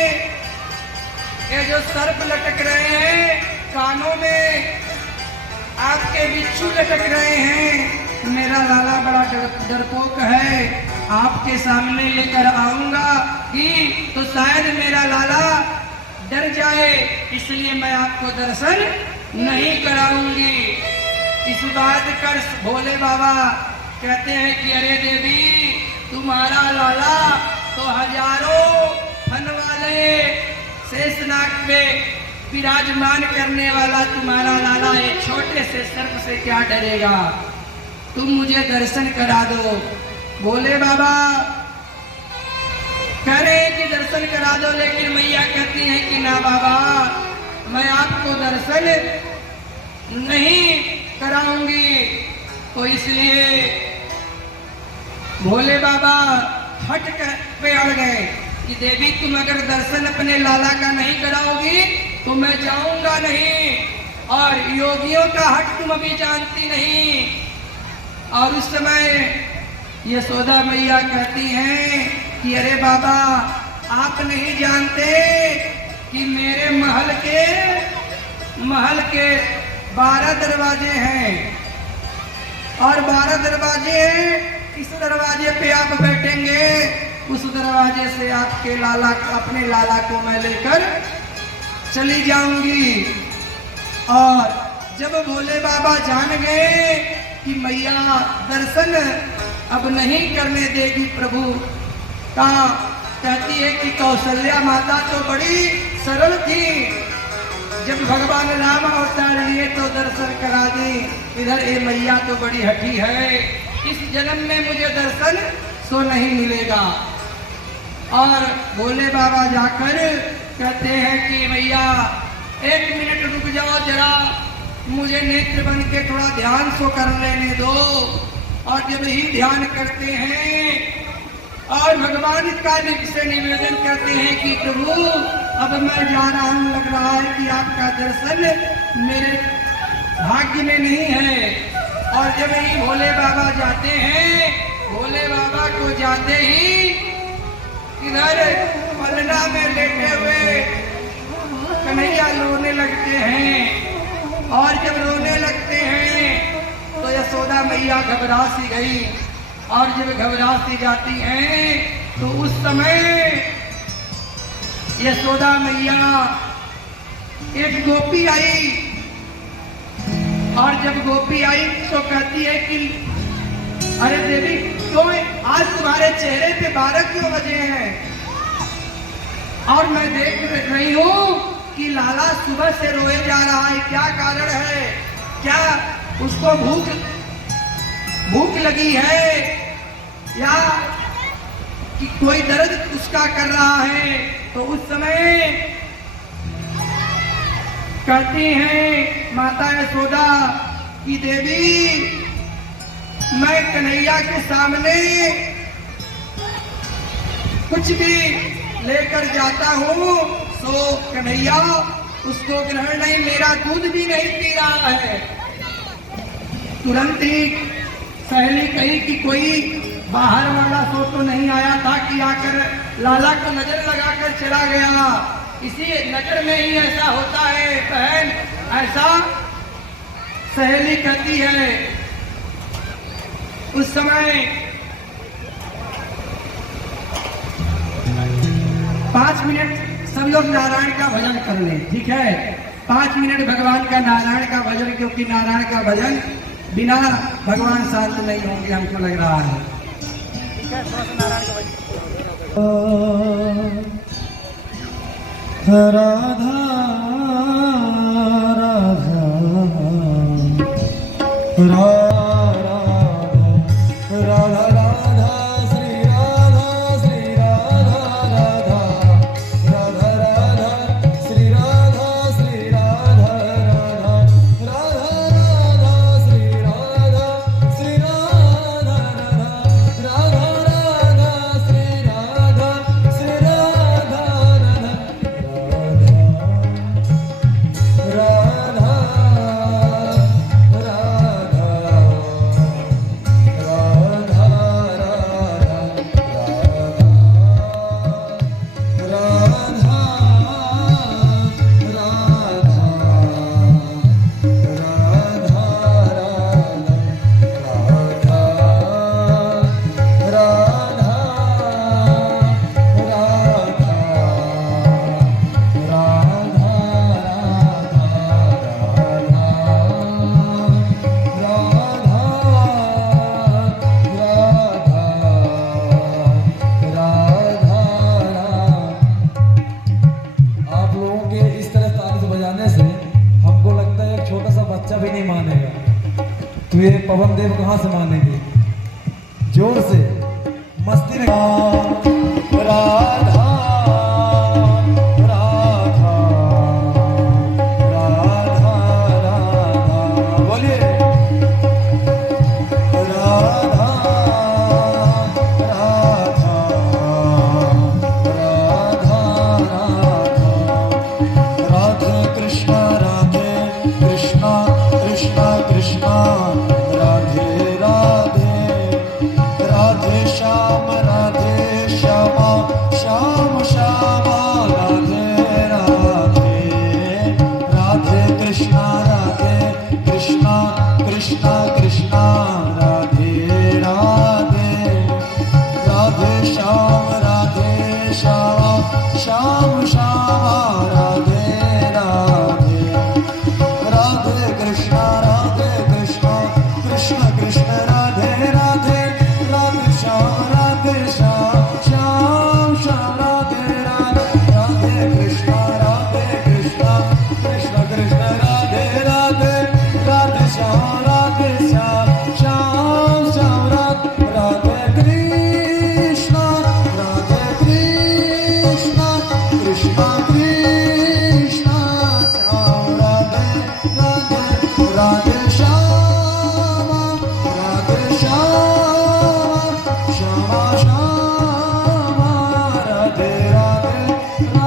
ये जो सर्प लटक रहे हैं, कानों में आपके बिच्छू लटक रहे हैं, मेरा लाला बड़ा डरपोक है, आपके सामने लेकर आऊंगा कि तो शायद मेरा लाला डर जाए, इसलिए मैं आपको दर्शन नहीं कराऊंगी। इस बात कर भोले बाबा कहते हैं कि अरे देवी तुम्हारा लाला तो हजारों फन वाले शेषनाग पे विराजमान करने वाला तुम्हारा लाला एक छोटे से सर्प से क्या डरेगा, तुम मुझे दर्शन करा दो। भोले बाबा कह रहे हैं कि दर्शन करा दो, लेकिन मैया कहती है कि ना बाबा मैं आपको दर्शन नहीं कराऊंगी। तो इसलिए भोले बाबा हट पे अड़ गए कि देवी तुम अगर दर्शन अपने लाला का नहीं कराओगी तो मैं जाऊंगा नहीं, और योगियों का हट तुम अभी जानती नहीं। और उस समय यशोदा मैया कहती हैं कि अरे बाबा आप नहीं जानते कि मेरे महल के 12 दरवाजे हैं, और 12 दरवाजे हैं। इस दरवाजे पे आप बैठेंगे, उस दरवाजे से आपके अपने लाला को मैं लेकर चली जाऊंगी। और जब भोले बाबा जान गए कि मैया दर्शन अब नहीं करने देगी प्रभु का, कहती है कि कौशल्या माता तो बड़ी सरल थी, जब भगवान राम अवतार लिए तो दर्शन करा दी, इधर ये मैया तो बड़ी हठी है, इस जन्म में मुझे दर्शन सो नहीं मिलेगा। और भोले बाबा जाकर कहते हैं कि मैया 1 मिनट रुक जाओ जरा, मुझे नेत्र बन के थोड़ा ध्यान सो कर लेने दो। और जब ही ध्यान करते हैं और भगवान का से निवेदन करते हैं कि प्रभु अब मैं जा रहा हूँ, लग रहा है कि आपका दर्शन मेरे भाग्य में नहीं है। और जब ही भोले बाबा जाते हैं, भोले बाबा को जाते ही इधर पलना में लेटे हुए कन्हैया रोने लगते हैं। और जब रोने लगते हैं तो यशोदा मैया घबरा सी गई, और जब घबरा सी जाती हैं तो उस समय यशोदा मैया एक गोपी आई, और जब गोपी आई तो कहती है कि अरे देवी क्यों आज तुम्हारे चेहरे पे 12 क्यों बजे हैं? और मैं देख रही हूँ कि लाला सुबह से रोए जा रहा है, क्या कारण है? क्या उसको भूख लगी है या कि कोई दर्द उसका कर रहा है? तो उस समय कहती हैं माता यशोदा की देवी मैं कन्हैया के सामने कुछ भी लेकर जाता हूँ तो कन्हैया उसको ग्रहण नहीं, मेरा दूध भी नहीं पी रहा है। तुरंत ही सहेली कही कि कोई बाहर वाला सो तो नहीं आया था कि आकर लाला को नजर लगाकर चला गया, इसी नजर में ही ऐसा होता है बहन, ऐसा सहेली कहती है। उस समय 5 मिनट सब लोग नारायण का भजन कर लें, ठीक है? 5 मिनट भगवान का नारायण का भजन, क्योंकि नारायण का भजन बिना भगवान शांत नहीं होंगे, हमको लग रहा है। राधा राधा राधा राधा श्री राधा श्री राधा राधा राधा राधा श्री राधा श्री राधा राधा राधा श्री राधा श्री राधा राधा राधा श्री राधा श्री राधा तो ये पवन देव कहाँ से मानेंगे? जोर से मस्ती में राधा राधा राधा राधा श्याम राधे श्यामा श्याम श्यामा राधे राधे राधे कृष्णा कृष्णा कृष्णा राधे राधे राधे श्याम श्याम श्यामा राधे राधे राधे कृष्णा कृष्णा कृष्ण राधे राधे राधे श्याम श्याम राधे राधे राधे कृष्णा कृष्ण कृष्ण राधे राधे राधे श्याम श्याम राधे कृष्णा कृष्ण श्याम राधे राधे श्याम श्यामा राधे राधे राधे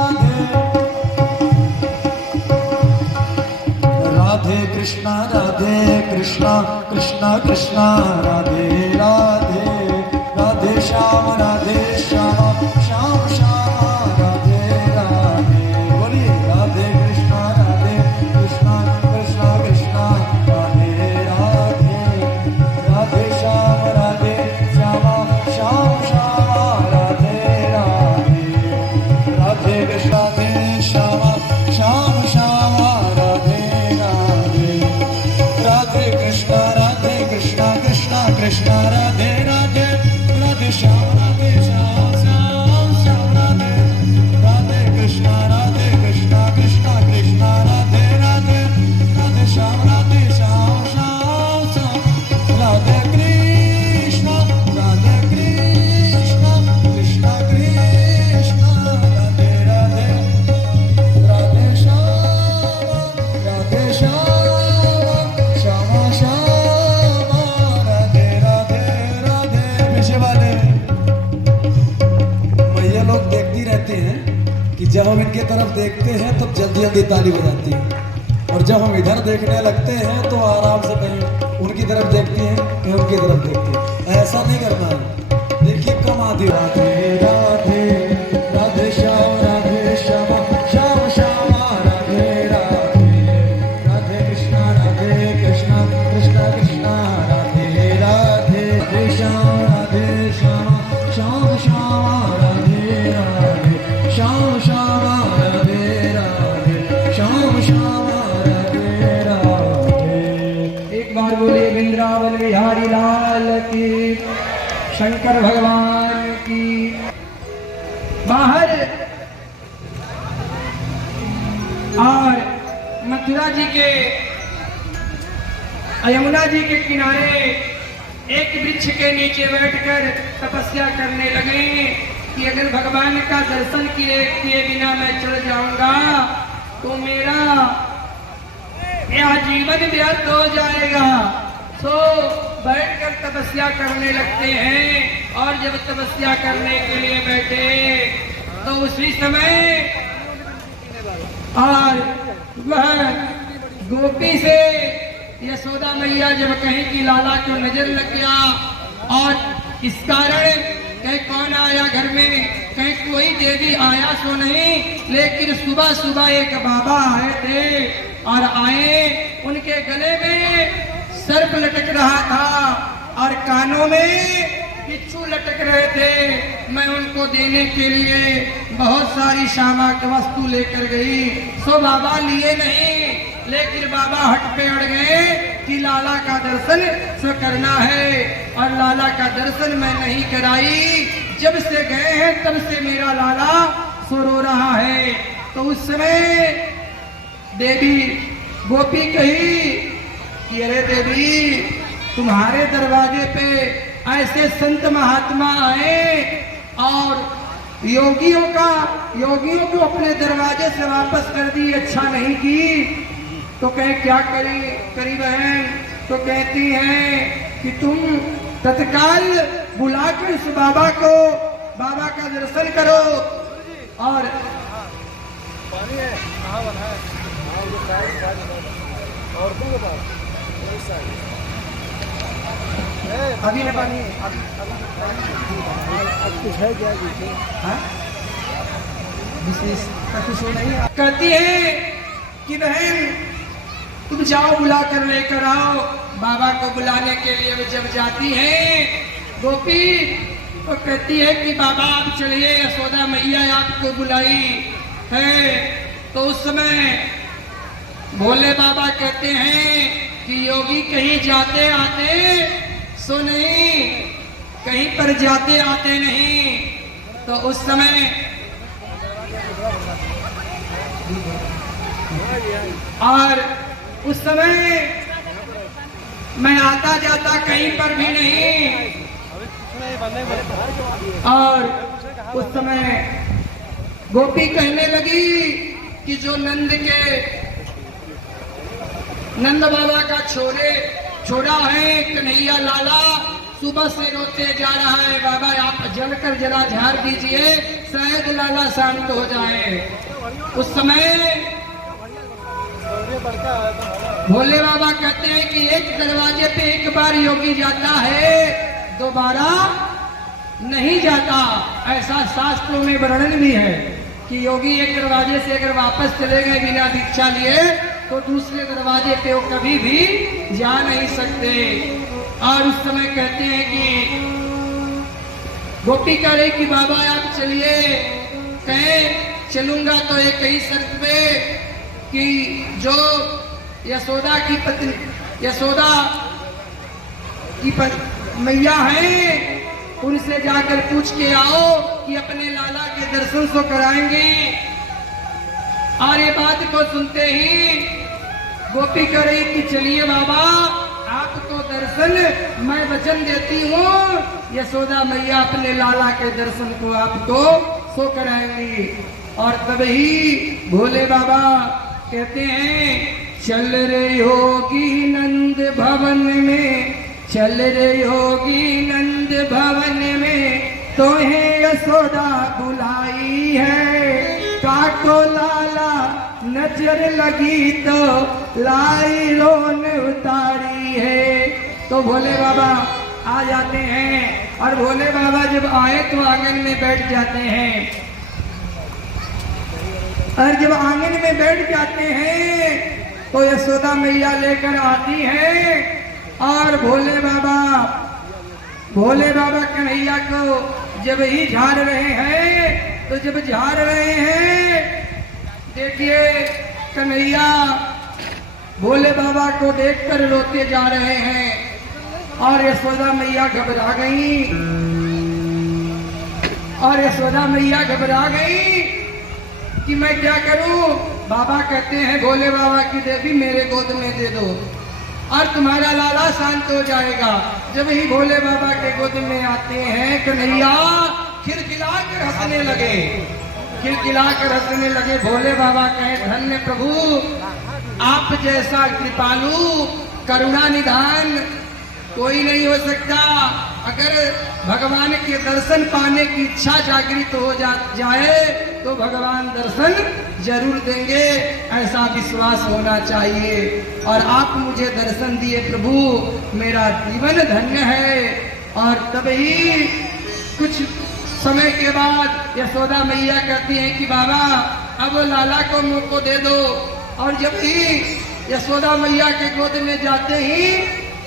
कृष्णा कृष्ण कृष्ण राधे राधे राधे श्याम श्याम राधे राधे बोलिए राधे कृष्णा कृष्ण कृष्ण राधे राधे राधे श्याम श्याम राधे राधे राधे कृष्णा श्याम राधे राधे राधे कृष्णा कृष्ण कृष्ण राधे राधे राधे श्याम श्याम राधे राधे कृष्णा कृष्ण कृष्ण राधे राधे राधे श्याम श्याम राधे कृष्ण कृष्ण कृष्ण राधे राधे राधे श्याम श्यामा राधे राधे राधे पीछे वाले भैया लोग देखती रहते हैं कि जब हम इनके तरफ देखते हैं तो जल्दी जल्दी ताली बजाती है, और जब हम इधर देखने लगते हैं तो आराम से कहीं उनकी तरफ देखती हैं कहीं उनकी तरफ देखती हैं। ऐसा नहीं करना है। देखिए कम आधी राधे राधे राधे श्याम श्यामा राधे राधे राधे कृष्णा कृष्ण कृष्ण राधे राधे श्याम श्याम राधे राधे श्याम राधे राधे श्याम राधे राधे। एक बार बोले वृंदावन बिहारी लाल की, शंकर भगवान की। बाहर और मथुरा जी के यमुना जी के किनारे एक वृक्ष के नीचे बैठकर तपस्या करने लगे कि अगर भगवान का दर्शन किए बिना मैं चल जाऊंगा तो मेरा यह जीवन व्यर्थ हो जाएगा। तो बैठकर तपस्या करने लगते हैं, और जब तपस्या करने के लिए बैठे तो उसी समय और वह गोपी से यशोदा मैया जब कहीं की लाला को नजर लग गया, और इस कारण कहीं कौन आया घर में, कहीं कोई देवी आया सो नहीं, लेकिन सुबह सुबह एक बाबा आए थे, और आए उनके गले में सर्प लटक रहा था और कानों में बिच्छू लटक रहे थे। मैं उनको देने के लिए बहुत सारी सामग्री वस्तु लेकर गई, सो बाबा लिए नहीं, लेकिन बाबा हट पे अड़ गए कि लाला का दर्शन सो करना है, और लाला का दर्शन मैं नहीं कराई। जब से गए हैं तब से मेरा लाला सो रो रहा है। तो उस समय देवी गोपी कही कि अरे देवी, तुम्हारे दरवाजे पे ऐसे संत महात्मा आए और योगियों को अपने दरवाजे से वापस कर दी, अच्छा नहीं की। तो कहे क्या करी बहन? तो कहती हैं कि तुम तत्काल बुलाकर इस बाबा का दर्शन करो। और पानी है कहाँ बना है? हाँ, वो साइड औरतों के पास अभी न पानी कुछ है क्या हाँ? विशेष कुछ हो नहीं। कहती है कि बहन तुम जाओ बुला कर लेकर आओ। बाबा को बुलाने के लिए वे जब जाती है गोपी तो कहती है कि बाबा आप चलिए, यशोदा मैया आपको बुलाई है। तो उस समय भोले बाबा कहते हैं कि योगी कहीं जाते आते सो नहीं, कहीं पर जाते आते नहीं। तो उस समय और उस समय मैं आता जाता कहीं पर भी नहीं। और उस समय गोपी कहने लगी कि जो नंद बाबा का छोड़ा है कन्हैया लाला, सुबह से रोते जा रहा है। बाबा आप जलकर जरा झाड़ दीजिए, शायद लाला शांत हो जाए। उस समय भोले बाबा कहते हैं कि एक दरवाजे पे एक बार योगी जाता है, दोबारा नहीं जाता। ऐसा शास्त्रों में वर्णन भी है कि योगी एक दरवाजे से अगर वापस चले गए बिना दीक्षा लिए तो दूसरे दरवाजे पे वो कभी भी जा नहीं सकते। और उस समय कहते हैं कि गोपी कह रही कि बाबा आप चलिए। कहे चलूंगा तो एक ही शर्त पे कि जो यशोदा की पत्नी यशोदा की मैया है उनसे जाकर पूछ के आओ कि अपने लाला के दर्शन तो कराएंगे। और ये बात को सुनते ही गोपी कह रही कि चलिए बाबा आपको दर्शन मैं वचन देती हूँ, यशोदा मैया अपने लाला के दर्शन को आपको सो कराएंगी। और तभी भोले बाबा कहते हैं चल रे योगी नंद भवन में, चल रे योगी नंद भवन में, तोहें यशोदा बुलाई है। काको लाला नजर लगी तो लाई लोन उतारी है। तो भोले बाबा आ जाते हैं और भोले बाबा जब आए तो आंगन में बैठ जाते हैं। और जब आंगन में बैठ जाते हैं तो यशोदा मैया लेकर आती है और भोले बाबा कन्हैया को जब ही झाड़ रहे हैं तो जब झाड़ रहे हैं देखिए कन्हैया भोले बाबा को देखकर रोते जा रहे हैं। और यशोदा मैया घबरा गई कि मैं क्या करूं। बाबा कहते हैं भोले बाबा की देवी मेरे गोद में दे दो और तुम्हारा लाला शांत हो जाएगा। जब ही भोले बाबा के गोद में आते हैं कन्हैया खिलखिलाकर हंसने लगे। भोले बाबा कहे धन्य प्रभु, आप जैसा कृपालु करुणा निधान कोई नहीं हो सकता। अगर भगवान के दर्शन पाने की इच्छा जागृत हो जाए तो भगवान दर्शन जरूर देंगे, ऐसा विश्वास होना चाहिए। और आप मुझे दर्शन दिए प्रभु, मेरा जीवन धन्य है। और तभी कुछ समय के बाद यशोदा मैया कहती हैं कि बाबा अब लाला को मुंह को दे दो। और जब ही यशोदा मैया के गोद में जाते ही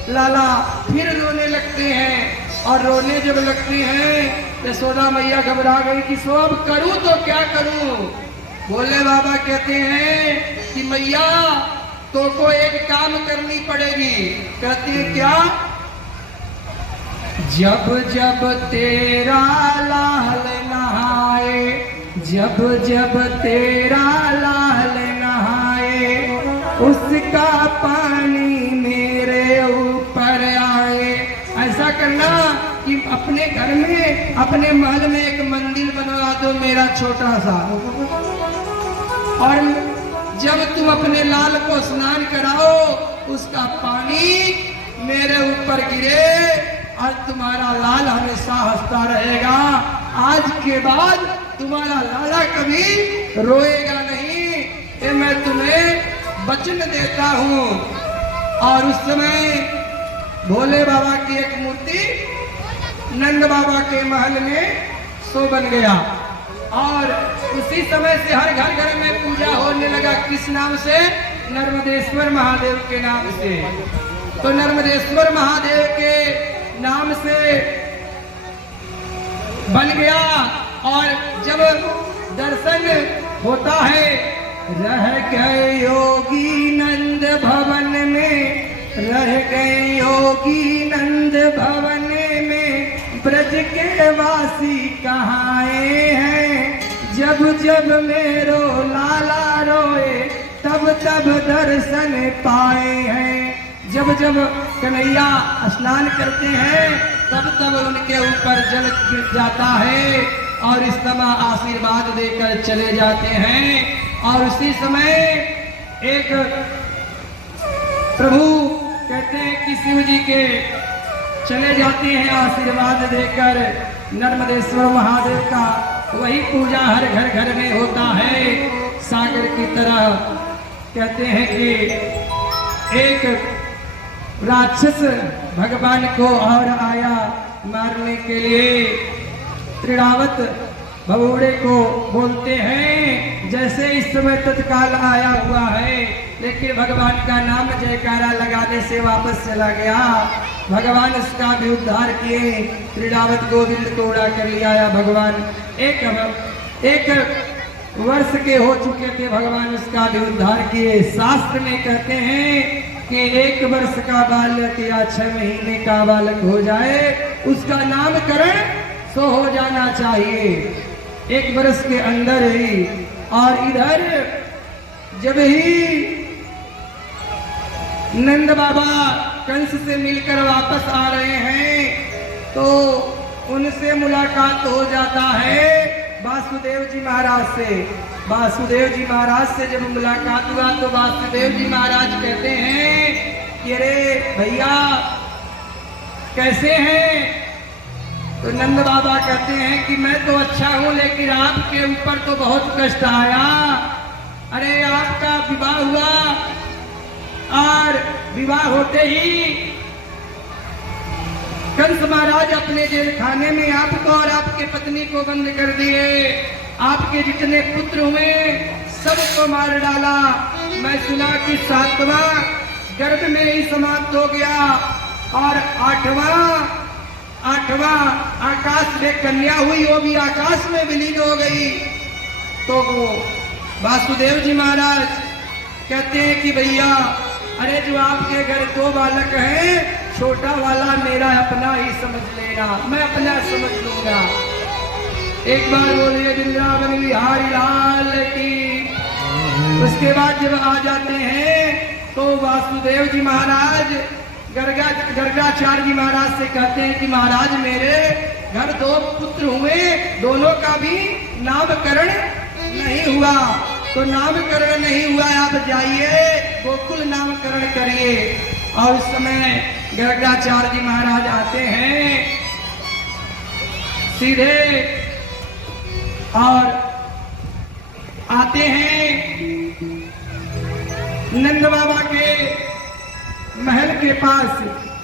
लाला फिर रोने लगते हैं। और रोने जब लगते हैं यशोदा मैया घबरा गई कि सो अब करूं तो क्या करूं। भोले बाबा कहते हैं कि मैया तो को एक काम करनी पड़ेगी। कहती है क्या? जब जब तेरा लाल नहाए, जब जब तेरा लाल नहाए, उसका पानी मेरे ऊपर आए। ऐसा करना कि अपने घर में अपने महल में एक मंदिर बनवा दो मेरा छोटा सा, और जब तुम अपने लाल को स्नान कराओ उसका पानी मेरे ऊपर गिरे और तुम्हारा लाल हमेशा हंसता रहेगा। आज के बाद तुम्हारा लाला कभी रोएगा नहीं, ये मैं तुम्हें वचन देता हूँ। और उस समय भोले बाबा की एक मूर्ति नंद बाबा के महल में सो बन गया। और उसी समय से हर घर घर में पूजा होने लगा। किस नाम से? नर्मदेश्वर महादेव के नाम से। तो नर्मदेश्वर महादेव के नाम से बन गया। और जब दर्शन होता है, रह गए योगी नंद भवन में, रह गए योगी नंद भवन में, ब्रज के वासी कहाँ हैं? जब जब मेरो लाला रोए, तब तब दर्शन पाए हैं। जब जब कन्हैया स्नान करते हैं, तब तब उनके ऊपर जल गिर जाता है और इस समय आशीर्वाद देकर चले जाते हैं। और उसी समय एक प्रभु कहते हैं कि शिव जी के चले जाते हैं आशीर्वाद देकर नर्मदेश्वर महादेव का। वही पूजा हर घर घर में होता है। सागर की तरह कहते हैं कि एक राक्षस भगवान को और आया मारने के लिए। त्रिरावत भगोड़े को बोलते हैं जैसे इस समय तत्काल आया हुआ है, लेकिन भगवान का नाम जयकारा लगाने से वापस चला गया। भगवान उसका भी उद्धार किए। त्रिरावत गोविंद को उड़ा कर ले आया भगवान। एक वर्ष के हो चुके थे, भगवान उसका भी उद्धार किए। शास्त्र में कहते हैं कि 1 वर्ष का बालक या 6 महीने का बालक हो जाए, उसका नामकरण सो हो जाना चाहिए 1 वर्ष के अंदर ही। और इधर जब ही नंद बाबा कंस से मिलकर वापस आ रहे हैं, तो उनसे मुलाकात हो जाता है वासुदेव जी महाराज से। वासुदेव जी महाराज से जब मुलाकात हुआ तो वासुदेव जी महाराज कहते हैं कि अरे भैया कैसे हैं? तो नंद बाबा कहते हैं कि मैं तो अच्छा हूं, लेकिन आपके ऊपर तो बहुत कष्ट आया। अरे आपका विवाह हुआ और विवाह होते ही कंस महाराज अपने जेल खाने में आपको और आपके पत्नी को बंद कर दिए। आपके जितने पुत्र हुए सबको मार डाला। मैं सुना कि 7वां गर्भ में ही समाप्त हो गया और 8वां आकाश में कन्या हुई, वो भी आकाश में विलीन हो गई। तो वो वासुदेव जी महाराज कहते हैं कि भैया अरे जो आपके घर 2 बालक हैं, छोटा वाला मेरा अपना ही समझ लेना, मैं अपना समझ लूंगा। एक बार बोलिए वृंदावन बिहारी लाल की। उसके बाद जब आ जाते हैं तो वासुदेव जी महाराज गर्गाचार्य जी महाराज से कहते हैं कि महाराज मेरे घर 2 पुत्र हुए, दोनों का भी नामकरण नहीं हुआ। तो नामकरण नहीं हुआ, आप जाइए गोकुल नामकरण करिए। और उस समय गर्गाचार्य जी महाराज आते हैं सीधे और आते हैं नंद बाबा के महल के पास।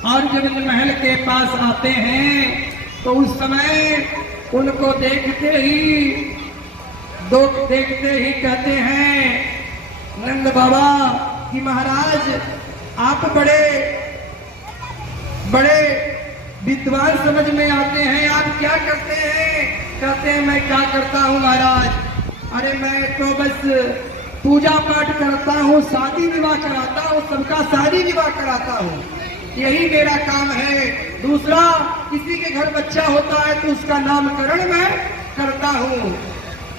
और जब महल के पास आते हैं तो उस समय उनको देखते ही कहते हैं नंद बाबा कि महाराज आप बड़े विद्वान समझ में आते हैं, आप क्या करते हैं? कहते हैं मैं क्या करता हूँ महाराज? अरे मैं तो बस पूजा पाठ करता हूँ, शादी विवाह कराता हूँ, सबका शादी विवाह कराता हूँ, यही मेरा काम है। दूसरा किसी के घर बच्चा होता है तो उसका नामकरण मैं करता हूँ।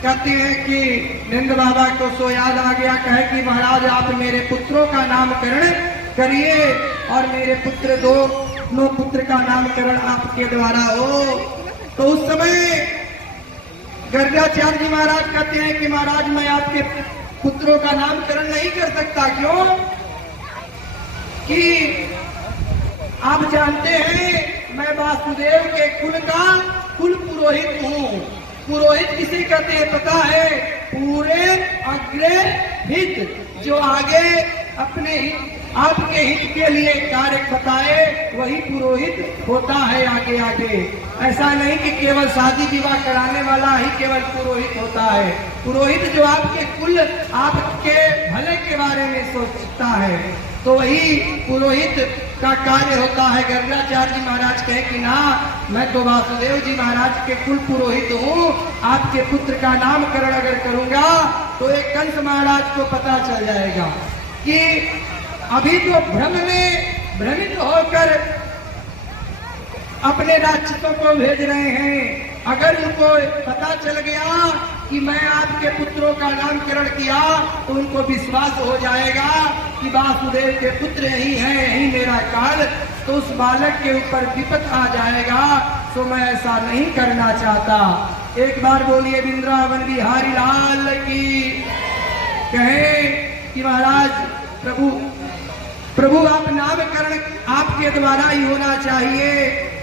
कहते हैं कि नंद बाबा को सो याद आ गया, कहे कि महाराज आप मेरे पुत्रों का नामकरण करिए और मेरे पुत्र 2 पुत्र का नामकरण आपके द्वारा हो। तो उस समय गर्गाचार्य जी महाराज कहते हैं कि महाराज मैं आपके पुत्रों का नामकरण नहीं कर सकता। क्यों? कि आप जानते हैं मैं वासुदेव के कुल का कुल पुरोहित हूँ। पुरोहित किसे कहते हैं पता है? पूरे अग्रे हित, जो आगे अपने आपके हित के लिए कार्य बताए वही पुरोहित होता है आगे आगे। ऐसा नहीं कि केवल शादी विवाह कराने वाला ही केवल पुरोहित होता है। पुरोहित जो आपके कुल आपके भले के बारे में सोचता है तो वही पुरोहित का कार्य होता है। गर्गाचार्य जी महाराज कहे कि ना, मैं तो वासुदेव जी महाराज के कुल पुरोहित हूँ, आपके पुत्र का नामकरण अगर करूंगा तो एक कंस महाराज को पता चल जाएगा कि अभी तो भ्रम में भ्रमित होकर अपने राक्षसों को भेज रहे हैं। अगर उनको पता चल गया कि मैं आपके पुत्रों का नामकरण किया तो उनको विश्वास हो जाएगा कि वासुदेव के पुत्र यही हैं, यही मेरा काल, तो उस बालक के ऊपर विपत आ जाएगा। तो मैं ऐसा नहीं करना चाहता। एक बार बोलिए वृंदावन बिहारी लाल की। कहें कि महाराज प्रभु आप नामकरण आपके द्वारा ही होना चाहिए।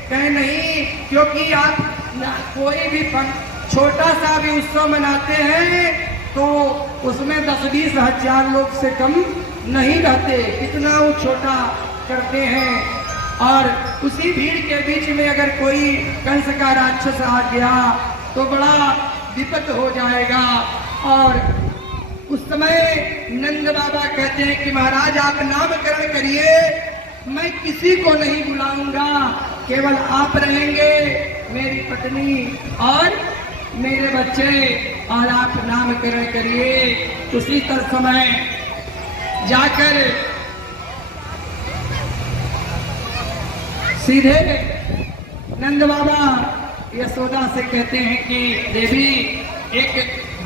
कहे नहीं, क्योंकि आप कोई भी छोटा सा भी उत्सव मनाते हैं तो उसमें 10-20 हजार लोग से कम नहीं रहते, कितना वो छोटा करते हैं। और उसी भीड़ के बीच में अगर कोई कंस का राक्षस आ गया तो बड़ा विपत हो जाएगा। और उस समय नंद बाबा कहते हैं कि महाराज आप नामकरण करिए, मैं किसी को नहीं बुलाऊंगा, केवल आप रहेंगे, मेरी पत्नी और मेरे बच्चे, और आप नामकरण करिए। उसी तर समय जाकर सीधे नंद बाबा यशोदा से कहते हैं कि देवी एक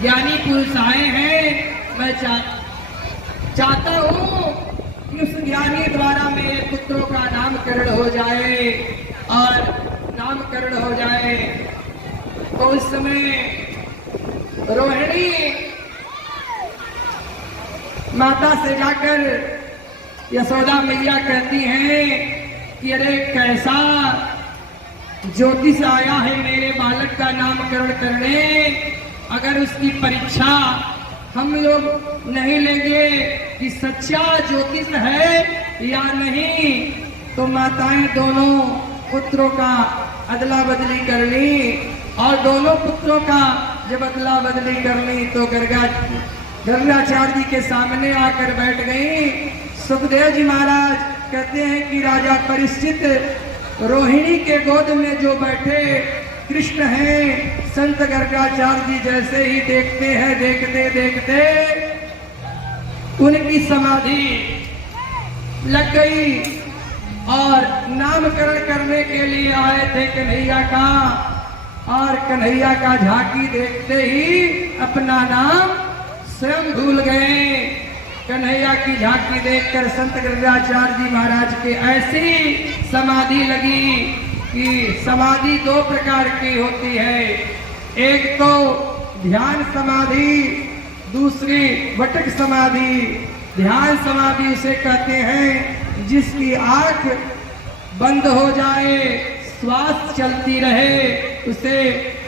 ज्ञानी पुरुष आए हैं, मैं चाहता हूँ कि उस ज्ञानी द्वारा मेरे पुत्रों का नामकरण हो जाए और नामकरण हो जाए। तो उस समय रोहिणी माता से जाकर यशोदा मैया कहती हैं कि अरे कैसा ज्योतिष आया है मेरे बालक का नामकरण करने, अगर उसकी परीक्षा हम लोग नहीं लेंगे कि सच्चा ज्योतिष है या नहीं, तो माताएं दोनों पुत्रों का अदला बदली कर ली। और दोनों पुत्रों का जब अदला बदली कर ली तो गर्गाचार्य जी के सामने आकर बैठ गई। सुखदेव जी महाराज कहते हैं कि राजा परीक्षित रोहिणी के गोद में जो बैठे कृष्ण हैं, संत गर्गाचार्य जी जैसे ही देखते हैं, देखते देखते उनकी समाधि लग गई और नामकरण करने के लिए आए थे कन्हैया का, और कन्हैया का झांकी देखते ही अपना नाम स्वयं भूल गए। कन्हैया की झांकी देखकर संत गर्गाचार्य जी महाराज के ऐसी समाधि लगी कि समाधि दो प्रकार की होती है, एक तो ध्यान समाधि, दूसरी वटक समाधि। ध्यान समाधि उसे कहते हैं जिसकी आंख बंद हो जाए, श्वास चलती रहे, उसे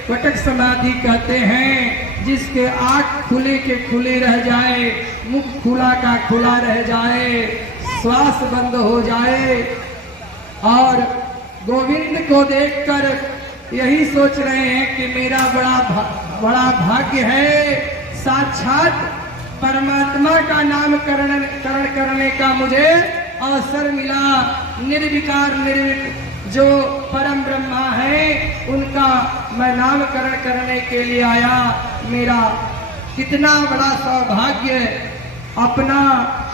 वटक समाधि कहते हैं। जिसके आंख खुली के खुली रह जाए, मुख खुला का खुला रह जाए, श्वास बंद हो जाए और गोविंद को देखकर यही सोच रहे हैं कि मेरा बड़ा भाग्य है, साक्षात परमात्मा का नामकरण करने का मुझे अवसर मिला। निर्विकार जो परम ब्रह्मा है उनका मैं नामकरण करने के लिए आया। मेरा कितना बड़ा सौभाग्य। अपना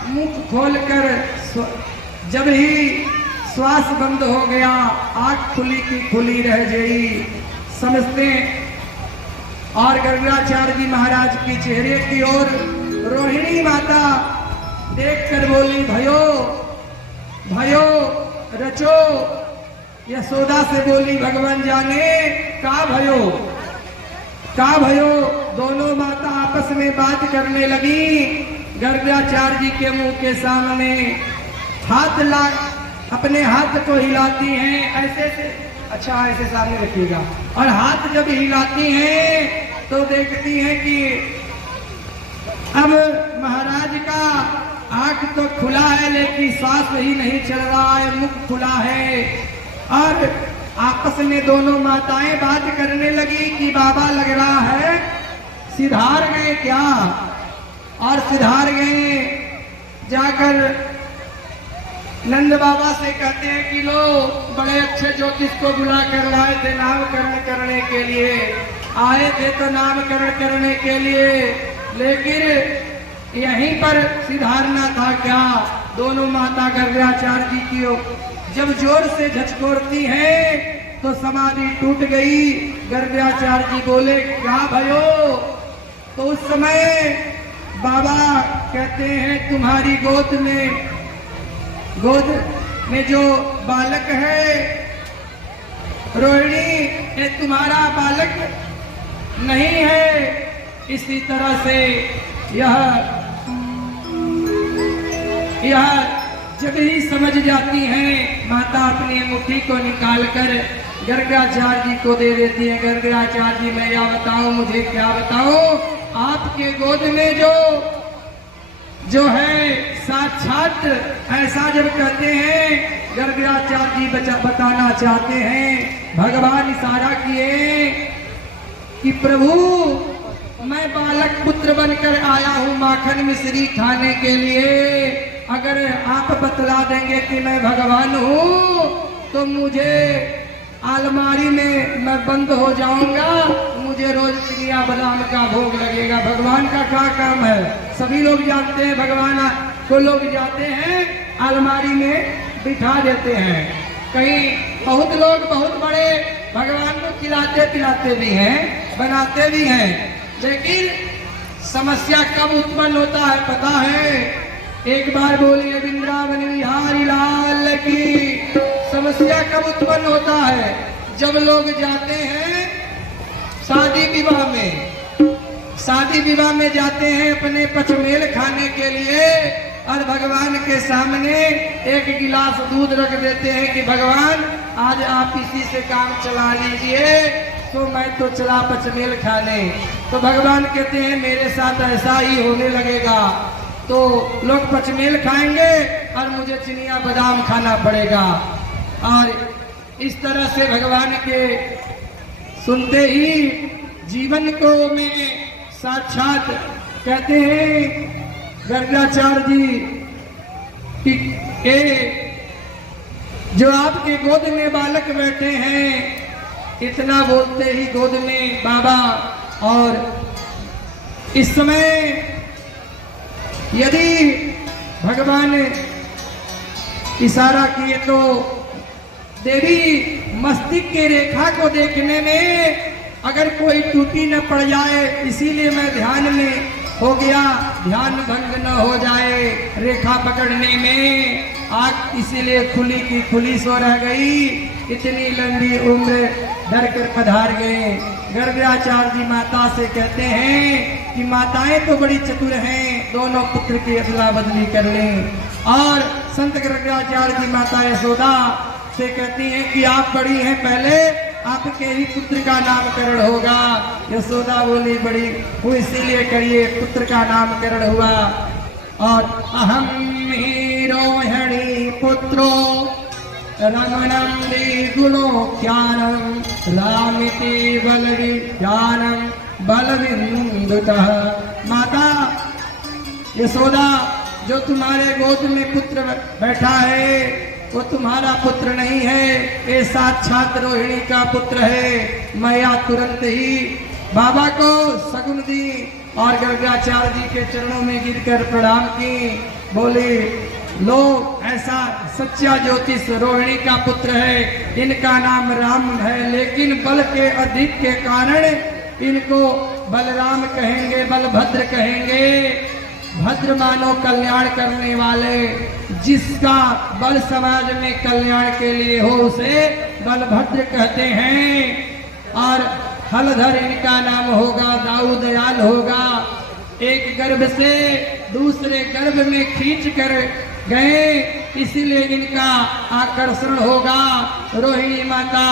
मुख खोलकर जब ही श्वास बंद हो गया, आंख खुली की खुली रह गई, समझते। और गर्गाचार्य जी महाराज के चेहरे की ओर रोहिणी माता देखकर बोली, भयो भयो रचो। यशोदा से बोली, भगवान जाने का भयो। दोनों माता आपस में बात करने लगी। गर्गाचार्य जी के मुंह के सामने अपने हाथ को हिलाती हैं, ऐसे से, अच्छा ऐसे सामने रखिएगा। और हाथ जब हिलाती हैं तो देखती हैं कि अब महाराज का आंख तो खुला है लेकिन सांस ही नहीं चल रहा है, मुख खुला है। और आपस में दोनों माताएं बात करने लगी कि बाबा लग रहा है सिधार गए क्या। और सिधार गए, जाकर नंद बाबा से कहते हैं कि लो बड़े अच्छे ज्योतिष को बुला कर लाए थे नामकरण करने के लिए, आए थे तो नामकरण करने के लिए, लेकिन यहीं पर सिधारना था क्या। दोनों माता गर्गाचार्य जी की जब जोर से झचकोरती हैं तो समाधि टूट गई। गर्गाचार्य जी बोले क्या भयो। तो उस समय बाबा कहते हैं तुम्हारी गोद में जो बालक है रोहिणी, ये तुम्हारा बालक नहीं है। इसी तरह से यह जब ही समझ जाती हैं माता अपनी मुट्ठी को निकालकर गर्गाचार्य जी को दे देती है। गर्गाचार्य जी मैं क्या बताऊं, मुझे क्या बताऊं, आपके गोद में जो है साक्षात ऐसा जब कहते हैं गर्गाचार्य जी बताना चाहते हैं। भगवान इशारा किए कि प्रभु मैं बालक पुत्र बनकर आया हूँ माखन मिश्री खाने के लिए। अगर आप बतला देंगे कि मैं भगवान हूँ तो मुझे अलमारी में मैं बंद हो जाऊंगा, मुझे रोज चिड़िया बादाम का भोग लगेगा। भगवान का क्या काम है, सभी लोग जानते हैं। भगवान को लोग जाते हैं अलमारी में बिठा देते हैं। कहीं बहुत लोग बहुत बड़े भगवान को खिलाते पिलाते भी हैं, बनाते भी हैं, लेकिन समस्या कब उत्पन्न होता है पता है। एक बार बोलिए वृंदावन बिहारी लाल की। समस्या कब उत्पन्न होता है, जब लोग जाते हैं शादी विवाह में जाते हैं अपने पचमेल खाने के लिए, और भगवान के सामने एक गिलास दूध रख देते हैं कि भगवान आज आप इसी से काम चला लीजिए। तो मैं तो चला पचमेल खाने। तो भगवान कहते हैं मेरे साथ ऐसा ही होने लगेगा, तो लोग पचमेल खाएंगे और मुझे चिनिया बादाम खाना पड़ेगा। और इस तरह से भगवान के सुनते ही जीवन को में साक्षात कहते हैं गर्गाचार्य जी कि जो आपके गोद में बालक बैठे हैं, इतना बोलते ही गोद में बाबा। और इस समय यदि भगवान इशारा किए तो देवी मस्तिष्क की रेखा को देखने में अगर कोई टूटी न पड़ जाए, इसीलिए मैं ध्यान में हो गया, ध्यान भंग न हो जाए रेखा पकड़ने में। आँख इसीलिए खुली की खुली सो रह गई, इतनी लंबी उम्र डर कर पधार गए। गर्गाचार्य जी माता से कहते हैं कि माताएं तो बड़ी चतुर हैं, दोनों पुत्र की अदला बदली कर लें। और संत गर्गाचार्य जी माता यशोदा से कहती हैं कि आप बड़ी हैं, पहले आपके ही पुत्र का नामकरण होगा। यशोदा बोली बड़ी वो इसीलिए करिए, पुत्र का नामकरण हुआ। और अहम ही रोहिणी पुत्रो रमणम गुणोख्यानम रामिति बलविज्ञानम बलविन्दुतः। माता यशोदा, जो तुम्हारे गोद में पुत्र बैठा है वो तुम्हारा पुत्र नहीं है, ये साक्षात रोहिणी का पुत्र है। मैया तुरंत ही बाबा को सगुन दी और गर्गाचार्य जी के चरणों में गिरकर प्रणाम की। बोली लो ऐसा सच्चा ज्योतिष रोहिणी का पुत्र है, इनका नाम राम है, लेकिन बल के अधिक के कारण इनको बलराम कहेंगे, बलभद्र कहेंगे। भद्र मानो कल्याण करने वाले, जिसका बल समाज में कल्याण के लिए हो उसे बलभद्र कहते हैं। और हलधर इनका नाम होगा, दाऊ दयाल होगा। एक गर्भ से दूसरे गर्भ में खींच कर गए, इसीलिए इनका आकर्षण होगा। रोहिणी माता,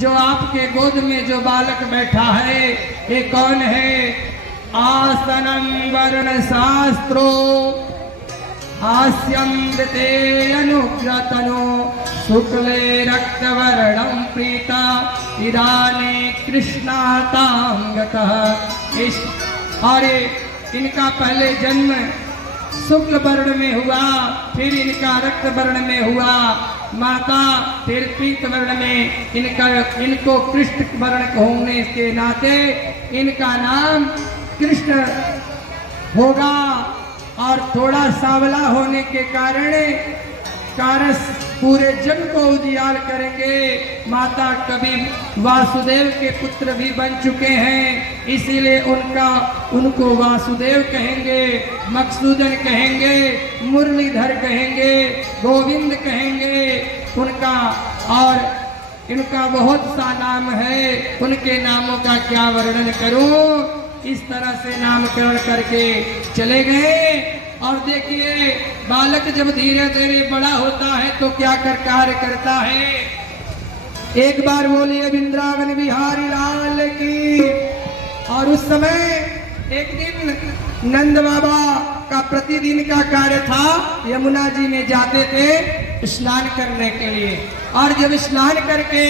जो आपके गोद में जो बालक बैठा है ये कौन है? आसनम वर्ण शास्त्रो आस्यमृते अनुग्रतनो शुक्ले रक्तवर्णं प्रीता इदानीं कृष्णातां गतः। इस और इनका पहले जन्म शुक्ल वर्ण में हुआ, फिर इनका रक्त वर्ण में हुआ माता, फिर पीत वर्ण में इनको कृष्ण वर्ण होने के नाते इनका नाम कृष्ण होगा। और थोड़ा सांवला होने के कारण पूरे जग को उजियार करेंगे। माता कभी वासुदेव के पुत्र भी बन चुके हैं, इसीलिए उनको वासुदेव कहेंगे, मकसूदन कहेंगे, मुरलीधर कहेंगे, गोविंद कहेंगे उनका। और इनका बहुत सा नाम है, उनके नामों का क्या वर्णन करूं। इस तरह से नामकरण करके चले गए। और देखिए बालक जब धीरे धीरे बड़ा होता है तो क्या कार्य करता है। एक बार बोलिए वृंदावन बिहारी लाल की। और उस समय एक दिन नंद बाबा का प्रतिदिन का कार्य था, यमुना जी में जाते थे स्नान करने के लिए। और जब स्नान करके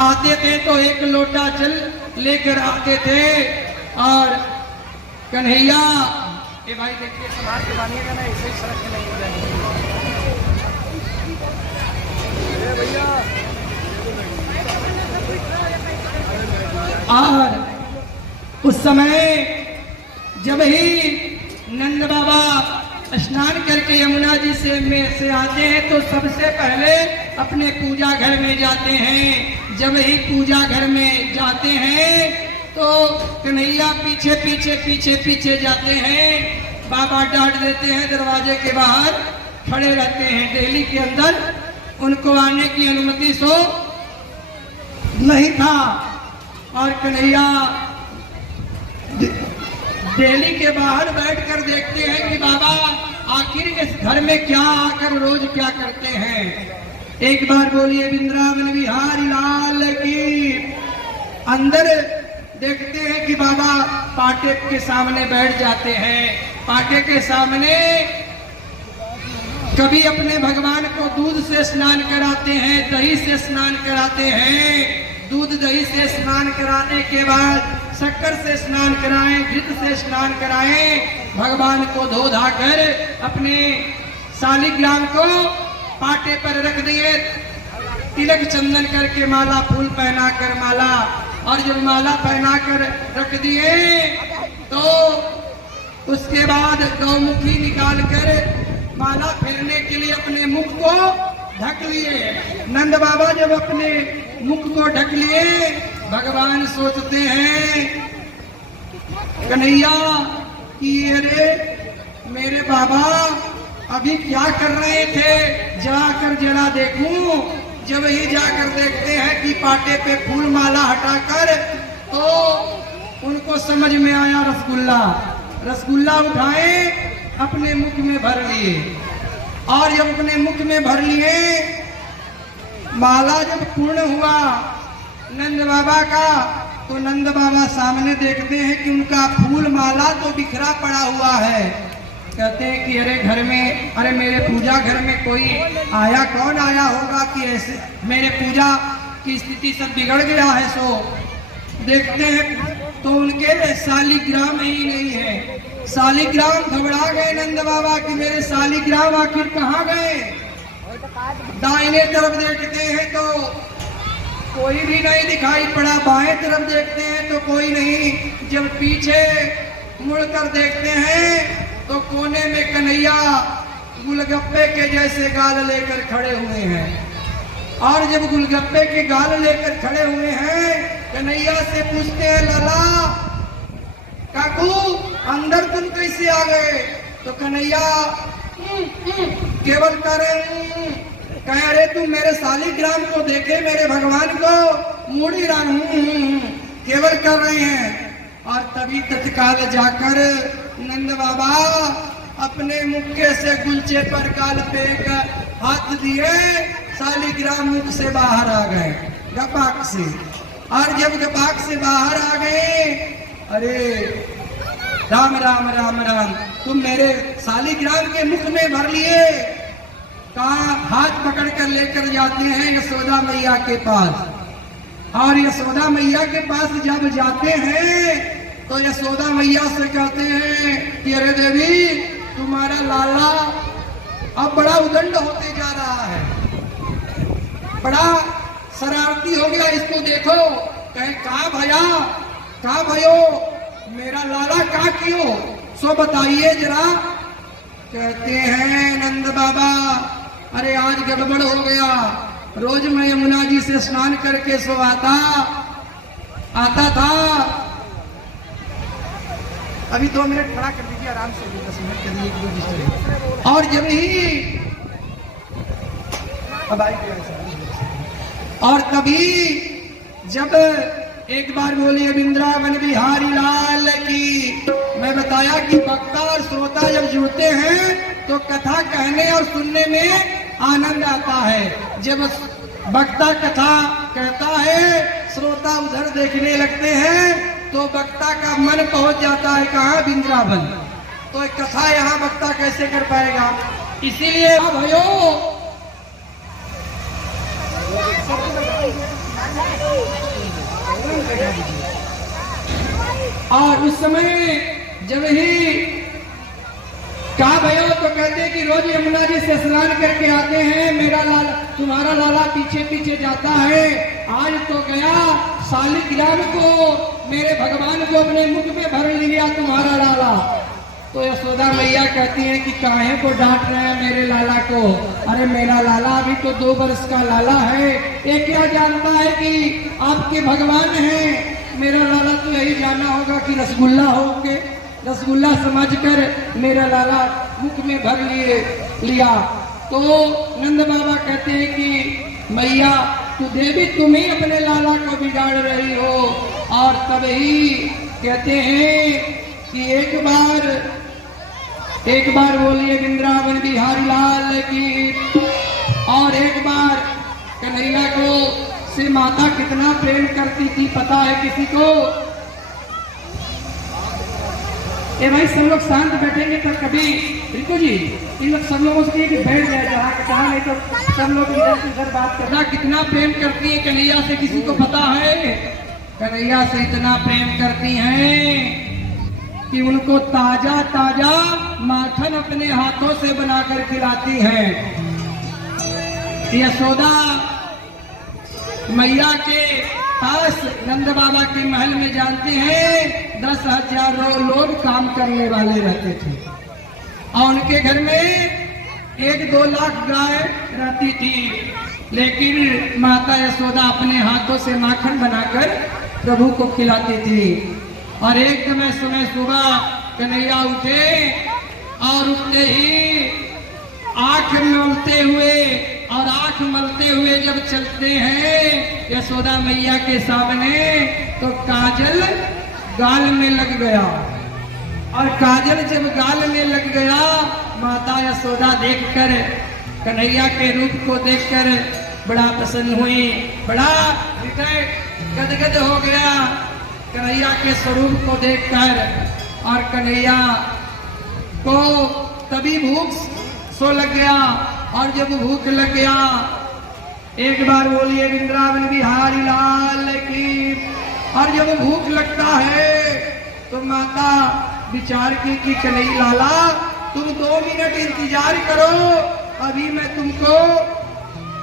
आते थे तो एक लोटा जल लेकर आते थे। और कन्हैया ये भाई देखिए संभाल के बांधिएगा ना, ऐसे ही सड़क में नहीं भैया। और उस समय जब ही नंद बाबा स्नान करके यमुना जी से आते हैं तो सबसे पहले अपने पूजा घर में जाते हैं। जब ही पूजा घर में जाते हैं तो कन्हैया पीछे पीछे पीछे पीछे जाते हैं। बाबा डांट देते हैं, दरवाजे के बाहर खड़े रहते हैं। दिल्ली के अंदर उनको आने की अनुमति सो नहीं था। और कन्हैया दिल्ली के बाहर बैठकर देखते हैं कि बाबा आखिर इस घर में क्या आकर रोज क्या करते हैं। एक बार बोलिए वृंदावन बिहारी लाल की। अंदर देखते हैं कि बाबा पाटे के सामने बैठ जाते हैं। पाटे के सामने कभी अपने भगवान को दूध से स्नान कराते हैं, दही से स्नान कराते हैं। दूध दही से स्नान कराने के बाद शक्कर से स्नान कराएं, घृत से स्नान कराएं। भगवान को धो धा कर अपने शालिग्राम को पाटे पर रख दिए, तिलक चंदन करके माला फूल पहना कर माला। और जब माला पहना कर रख दिए तो उसके बाद गौमुखी निकाल कर माला फेरने के लिए अपने मुख को ढक लिए। नंद बाबा जब अपने मुख को ढक लिए, भगवान सोचते हैं कन्हैया कि अरे मेरे बाबा अभी क्या कर रहे थे, जाकर जरा देखूं। जब ही जाकर देखते हैं कि पाटे पे फूल माला हटाकर, तो उनको समझ में आया रसगुल्ला उठाए अपने मुख में भर लिए। और जब अपने मुख में भर लिए, माला जब पूर्ण हुआ नंद बाबा का, तो नंद बाबा सामने देखते हैं कि उनका फूल माला तो बिखरा पड़ा हुआ है। कहते हैं कि अरे मेरे पूजा घर में कोई आया, कौन आया होगा कि ऐसे मेरे पूजा की स्थिति सब बिगड़ गया है। सो देखते हैं तो उनके शालिग्राम ही नहीं है। शालिग्राम घबरा गए नंद बाबा कि मेरे शालिग्राम आखिर कहाँ गए। दाहिने तरफ देखते हैं तो कोई भी नहीं दिखाई पड़ा, बाएं तरफ देखते हैं तो कोई नहीं। जब पीछे मुड़कर देखते हैं तो कोने में कन्हैया गुलगप्पे के जैसे गाल लेकर खड़े हुए हैं। और जब गुलगप्पे के गाल लेकर खड़े हुए हैं, कन्हैया से पूछते हैं लाला काकू अंदर तुम कैसे आ गए। तो कन्हैया केवल कह रहे तुम मेरे शालिग्राम को देखे, मेरे भगवान को मुड़ी केवल कर रहे हैं। और तभी तत्काल जाकर नंद बाबा अपने मुक्के से गुलचे पर गाल पे हाथ दिए, शालिग्राम मुख से बाहर आ गए गपाक से। और जब गपाक से बाहर आ गए, अरे राम राम राम राम, तुम मेरे शालिग्राम के मुख में भर लिए, कहा हाथ पकड़ कर लेकर जाते हैं यशोदा मैया के पास। और यशोदा मैया के पास जब जाते हैं तो यशोदा मैया से कहते हैं कि अरे देवी, तुम्हारा लाला अब बड़ा उदंड होते जा रहा है, बड़ा शरारती हो गया, इसको देखो। कहे कहा भैया, कहा भयो, मेरा लाला का क्यों, सो बताइए जरा। कहते हैं नंद बाबा, अरे आज गड़बड़ हो गया, रोज मैं यमुना जी से स्नान करके सो आता था। अभी 2 मिनट खड़ा कर दीजिए, आराम से 10 मिनट कर दीजिए। और जब ही अब और तभी जब एक बार बोलिए वृंदावन बिहारी लाल की। मैं बताया कि वक्ता और श्रोता जब जुड़ते हैं तो कथा कहने और सुनने में आनंद आता है। जब वक्ता कथा कहता है, श्रोता उधर देखने लगते हैं, तो वक्ता का मन पहुंच जाता है कहाँ, वृंदावन। तो एक कथा यहाँ वक्ता कैसे कर पाएगा। इसीलिए भयो और उस समय जब ही कहा भयो तो कहते कि रोज यमुना जी से स्नान करके आते हैं, मेरा लाला, तुम्हारा लाला पीछे पीछे जाता है। आज तो गया शालिग्राम को, मेरे भगवान को अपने मुख में भर लिया तुम्हारा लाला। तो यशोदा मैया कहती है कि काहे को डांट रहे हैं मेरे लाला को। अरे मेरा लाला अभी तो 2 वर्ष का लाला है, ये क्या जानता है कि आपके भगवान हैं। मेरा लाला तो यही जानना होगा कि रसगुल्ला होंगे, रसगुल्ला समझकर मेरा लाला मुख में भर लिया। तो नंद बाबा कहते हैं कि मैया तू देवी, तुम ही अपने लाला को बिगाड़ रही हो। और तभी कहते हैं कि एक बार बोलिए वृंदावन बिहारी लाल की। और एक बार कन्हैया को से माता कितना प्रेम करती थी पता है किसी को। ये भाई सब लोग शांत बैठेंगे तो कभी रितु जी इन लोग सब लोगों से कि बैठ जाए जहाँ कहा, नहीं तो सब लोग इधर से उधर बात करना। कितना प्रेम करती है कन्हैया से किसी को पता है। कन्हैया से इतना प्रेम करती हैं कि उनको ताजा ताजा माखन अपने हाथों से बनाकर खिलाती हैं। यशोदा मैया के पास नंद बाबा के महल में जानते हैं 10,000 लोग काम करने वाले रहते थे और उनके घर में 1-2 लाख गाय रहती थी। लेकिन माता यशोदा अपने हाथों से माखन बनाकर प्रभु को खिलाती थी। और एक समय सुबह कन्हैया उठे और उठते ही आंख मलते हुए जब चलते हैं यशोदा मैया के सामने तो काजल गाल में लग गया। और काजल जब गाल में लग गया, माता यशोदा देखकर कन्हैया के रूप को देखकर बड़ा प्रसन्न हुई, बड़ा हृदय गदगद हो गया कन्हैया के स्वरूप को देखकर। और कन्हैया को तभी भूख सो लग गया। और जब भूख लग गया, एक बार बोलिए वृंदावन बिहारी लाल की। और जब भूख लगता है तो माता विचार की कि कन्हैया लाला तुम 2 मिनट इंतजार करो, अभी मैं तुमको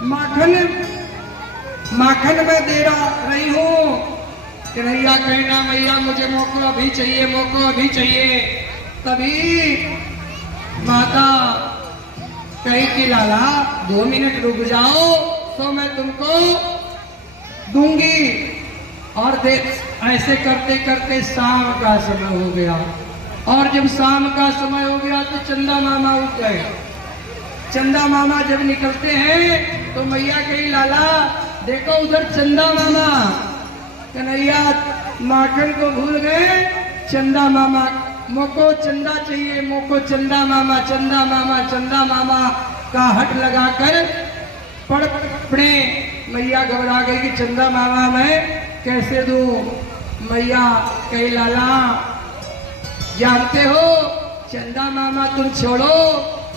माखन में दे रही हूँ। कन्हैया कहना मैया मुझे मौको अभी चाहिए। तभी माता कही कि लाला 2 मिनट रुक जाओ तो मैं तुमको दूंगी। और देख ऐसे करते करते शाम का समय हो गया। और जब शाम का समय हो गया तो चंदा मामा उठ गए। चंदा मामा जब निकलते हैं तो मैया कही लाला देखो उधर चंदा मामा। कन्हैया माखन को भूल गए। चंदा मामा मोको चंदा चाहिए, मोको चंदा मामा का हट लगाकर पड़े। मैया घबरा गई कि चंदा मामा मैं कैसे दूं। मैया कही लाला जानते हो चंदा मामा तुम छोड़ो,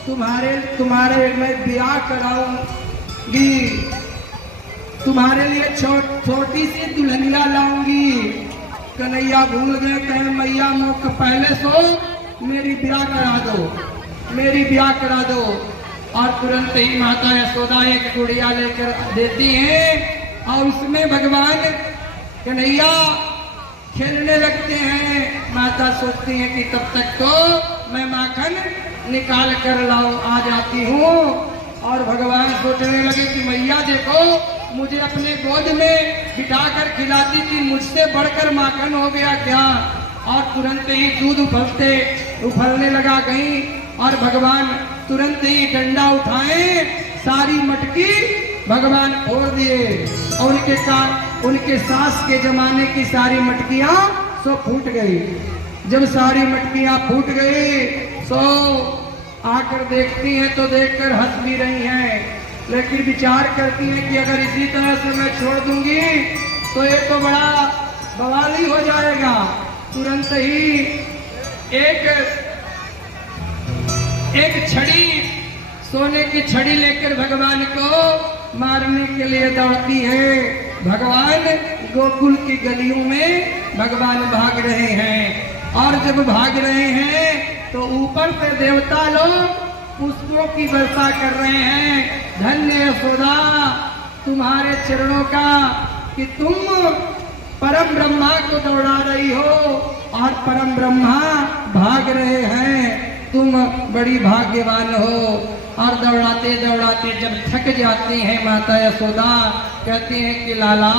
तुम्हारे मैं ब्याह कराऊंगी, तुम्हारे लिए छोटी सी दुल्हनिया लाऊंगी। कन्हैया भूल गए, कहे मैया मुख पहले सो मेरी ब्याह करा दो, मेरी ब्याह करा दो। और तुरंत ही माता यशोदा एक गुड़िया लेकर देती हैं और उसमें भगवान कन्हैया खेलने लगते हैं। माता सोचती है कि तब तक तो मैं माखन निकाल कर लाऊं आ जाती हूँ। और भगवान सोचने लगे कि मैया देखो मुझे अपने गोद में बिठाकर खिलाती थी, मुझसे बढ़कर माखन हो गया क्या। और तुरंत ही दूध उफलने लगा गई और भगवान तुरंत ही डंडा उठाए, सारी मटकी भगवान फोड़ दिए और उनके सास के जमाने की सारी मटकियां सो फूट गई। जब सारी मटकियां फूट गई सो आकर देखती हैं तो देखकर हंस भी रही हैं, लेकिन विचार करती हैं कि अगर इसी तरह से मैं छोड़ दूंगी तो ये तो बड़ा बवाल ही हो जाएगा। तुरंत ही एक छड़ी, सोने की छड़ी लेकर भगवान को मारने के लिए दौड़ती है। भगवान गोकुल की गलियों में भगवान भाग रहे हैं और जब भाग रहे हैं तो ऊपर से देवता लोग पुष्पों की वर्षा कर रहे हैं। धन्य यशोदा तुम्हारे चरणों का कि तुम परम ब्रह्मा को दौड़ा रही हो और परम ब्रह्मा भाग रहे हैं, तुम बड़ी भाग्यवान हो। और दौड़ाते दौड़ाते जब थक जाती हैं माता यशोदा कहती हैं कि लाला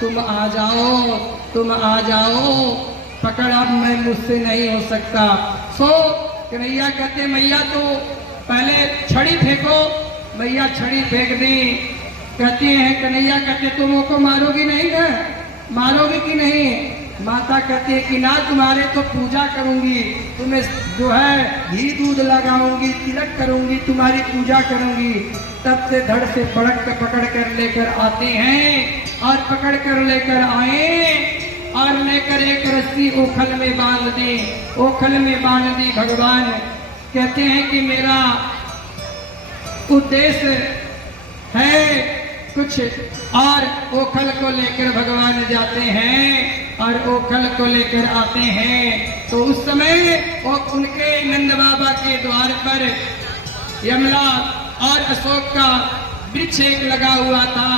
तुम आ जाओ, तुम आ जाओ, पकड़ अब मैं मुझसे नहीं हो सकता। सो कन्हैया कहते मैया तो पहले छड़ी फेंको। मैया छड़ी फेंक दी। कहती हैं कन्हैया कहते तुम को मारोगी नहीं ना, मारोगी कि नहीं। माता कहती है कि ना तुम्हारे तो पूजा करूंगी, तुम्हें जो है घी दूध लगाऊंगी, तिलक करूंगी, तुम्हारी पूजा करूंगी। तब से धड़ से पकड़ कर लेकर आते हैं और पकड़ कर लेकर आए और लेकर एक रस्सी ओखल में बांध दी, ओखल में बांध दी। भगवान कहते हैं कि मेरा उद्देश्य है कुछ और। ओखल को लेकर भगवान जाते हैं और ओखल को लेकर आते हैं तो उस समय उनके नंद बाबा के द्वार पर यमला और अशोक का वृक्ष एक लगा हुआ था,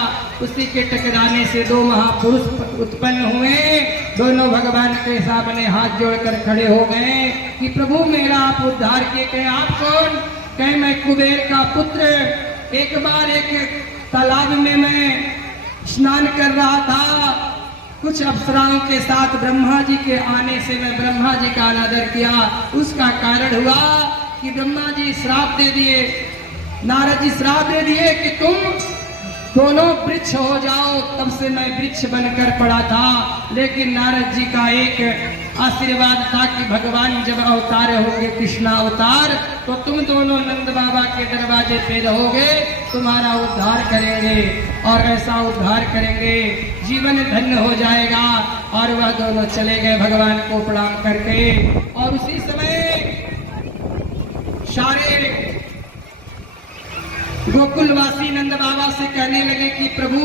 उसी के टकराने से दो महापुरुष उत्पन्न हुए। दोनों भगवान के सामने हाथ जोड़कर खड़े हो गए कि प्रभु मेरा आप उद्धार किए। कहे आप कौन। कहे मैं कुबेर का पुत्र। एक बार एक तालाब में मैं स्नान कर रहा था, कुछ अप्सराओं के साथ ब्रह्मा जी के आने से मैं ब्रह्मा जी का अनादर किया। उसका कारण हुआ कि ब्रह्मा जी श्राप दे दिए, नारद जी श्राप दे दिए कि तुम दोनों वृक्ष हो जाओ। तब से मैं वृक्ष बनकर पड़ा था। लेकिन नारद जी का एक आशीर्वाद था कि भगवान जब अवतार होंगे कृष्णा अवतार तो तुम दोनों नंद बाबा के दरवाजे पे रहोगे, तुम्हारा उद्धार करेंगे और ऐसा उद्धार करेंगे जीवन धन्य हो जाएगा। और वह दोनों चले गए भगवान को प्रणाम करके। और उसी समय सारे गोकुलवासी नंद बाबा से कहने लगे कि प्रभु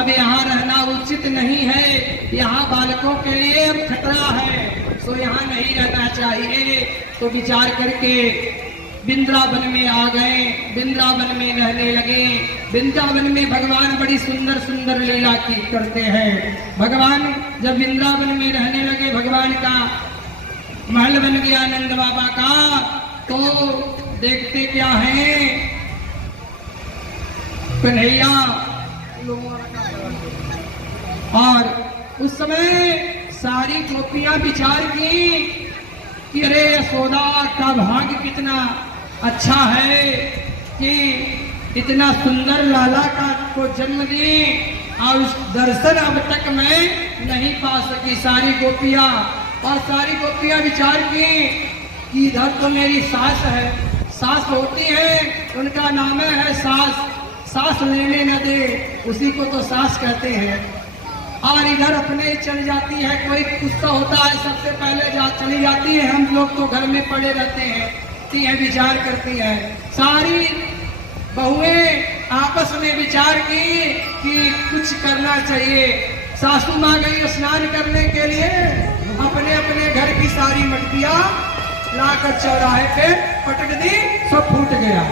अब यहाँ रहना उचित नहीं है, यहाँ बालकों के लिए अब खतरा है, तो यहाँ नहीं रहना चाहिए। तो विचार करके वृंदावन में आ गए, वृंदावन में रहने लगे। वृंदावन में भगवान बड़ी सुंदर सुंदर लीला की करते हैं। भगवान जब वृंदावन में रहने लगे, भगवान का महल बन गया नंद बाबा का, तो देखते क्या है कन्हैया। और उस समय सारी गोपियां विचार की कि अरे यशोदा का भाग्य कितना अच्छा है कि इतना सुंदर लाला का को जन्म दी और उस दर्शन अब तक मैं नहीं पा सकी। सारी गोपियां विचार की कि इधर तो मेरी सास है, सास होती है, उनका नाम है सास, सास लेने न दे, उसी को तो सास कहते हैं। और इधर अपने चली जाती है, कोई गुस्सा होता है सबसे पहले चली जाती है, हम लोग तो घर में पड़े रहते हैं, विचार करती है। सारी बहुएं आपस में विचार की कि कुछ करना चाहिए। सासू माँ गई स्नान करने के लिए, अपने अपने घर की सारी मटकियां लाकर चौराहे पे पटक दी, सब फूट गया।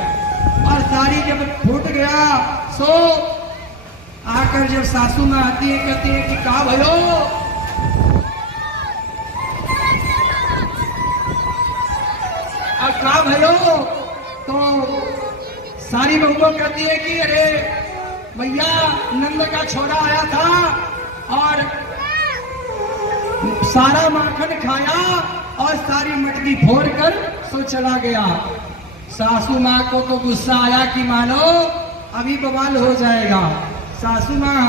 और सारी जब फूट गया सो आकर जब सासू माँ आती है, कहती है कि का भयो, अब का भयो, तो सारी बहुओं कहती है कि अरे भैया नंद का छोरा आया था और सारा माखन खाया और सारी मटकी फोड़ कर सो चला गया। सासू माँ को तो गुस्सा आया कि मानो अभी बवाल हो जाएगा। सासू माँ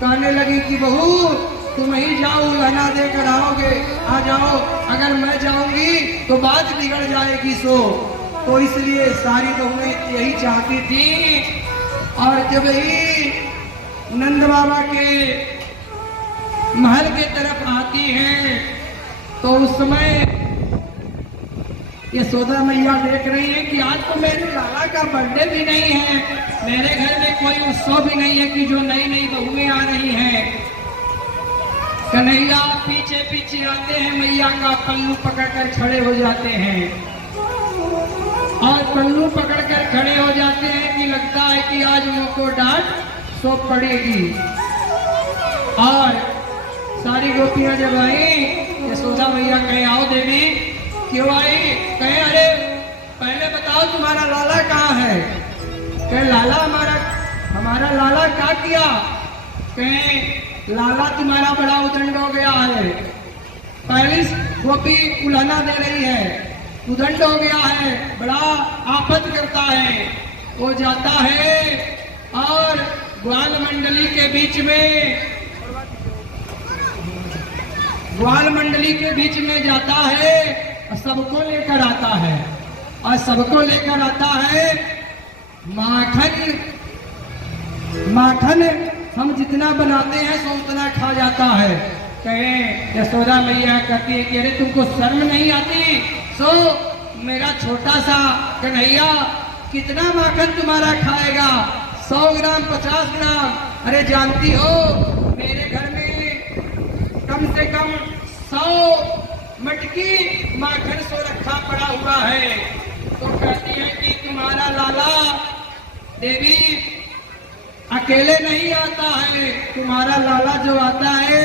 कहने लगी कि बहू तुम ही जाओ, लहना देकर आओगे, आ जाओ, अगर मैं जाऊंगी तो बात बिगड़ जाएगी। सो तो इसलिए सारी बहुएं यही चाहती थी। और जब ही नंद बाबा के महल के तरफ आती हैं तो उस समय यशोदा मैया देख रही है कि आज तो मेरे लाला का बर्थडे भी नहीं है, मेरे घर में कोई उत्सव भी नहीं है कि जो नई नई बहुएं आ रही हैं। कन्हैया पीछे पीछे आते हैं, मैया का पल्लू पकड़कर खड़े हो जाते हैं और पल्लू पकड़कर खड़े हो जाते हैं कि लगता है कि आज उनको डांट तो पड़ेगी। और सारी गोपियां जब आई, यशोदा मैया कहे आओ देवी, क्यों आई? कहे अरे पहले बताओ तुम्हारा लाला कहाँ है? कहे लाला हमारा लाला क्या किया? कहे लाला तुम्हारा बड़ा उदंड हो गया है, पहली गोपी उलाना दे रही है, उदंड हो गया है, बड़ा आफत करता है। वो जाता है और ग्वाल मंडली के बीच में जाता है और सबको लेकर आता है, और सबको लेकर आता है माखन हम जितना बनाते हैं सो उतना खा जाता है। कहे यशोदा मैया कहती है कि अरे तुमको शर्म नहीं आती? सो मेरा छोटा सा कन्हैया कितना माखन तुम्हारा खाएगा? 100 ग्राम 50 ग्राम? अरे जानती हो मेरे घर में कम से कम 100 मटकी माखन सो रखा पड़ा हुआ है। तो कहती है कि तुम्हारा लाला देवी अकेले नहीं आता है, तुम्हारा लाला जो आता है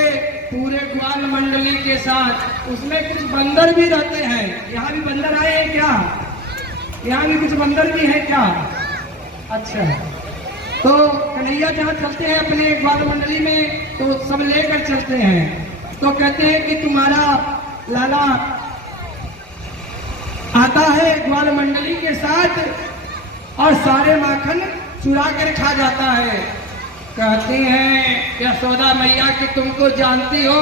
पूरे ग्वाल मंडली के साथ, उसमें कुछ बंदर भी रहते हैं। यहाँ भी बंदर आए हैं क्या? यहाँ भी कुछ बंदर भी है क्या? अच्छा, तो कन्हैया जहाँ चलते हैं अपने ग्वाल मंडली में तो सब लेकर चलते हैं। तो कहते हैं कि तुम्हारा लाला आता है ग्वाल मंडली के साथ और सारे माखन चुरा कर खा जाता है। कहती हैं यशोदा मैया कि तुमको जानती हो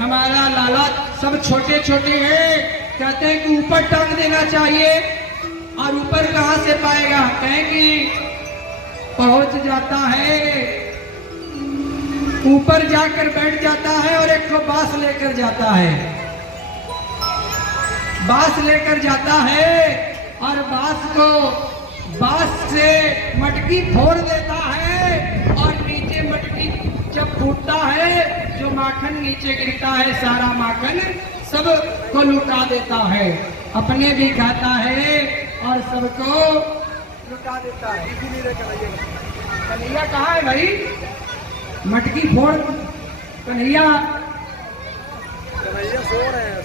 हमारा लाला सब छोटे छोटे हैं। कहते हैं कि ऊपर टांग देना चाहिए, और ऊपर कहाँ से पाएगा? कहें कि पहुंच जाता है, ऊपर जाकर बैठ जाता है और एक बांस लेकर जाता है, बांस लेकर जाता है और बांस से मटकी फोड़ देता है और नीचे मटकी जब फूटता है जो माखन नीचे गिरता है सारा माखन सब को लुटा देता है, अपने भी खाता है और सबको लुटा देता है। कन्हैया कहाँ है भाई? मटकी फोड़ कन्हैया सो रहे हैं।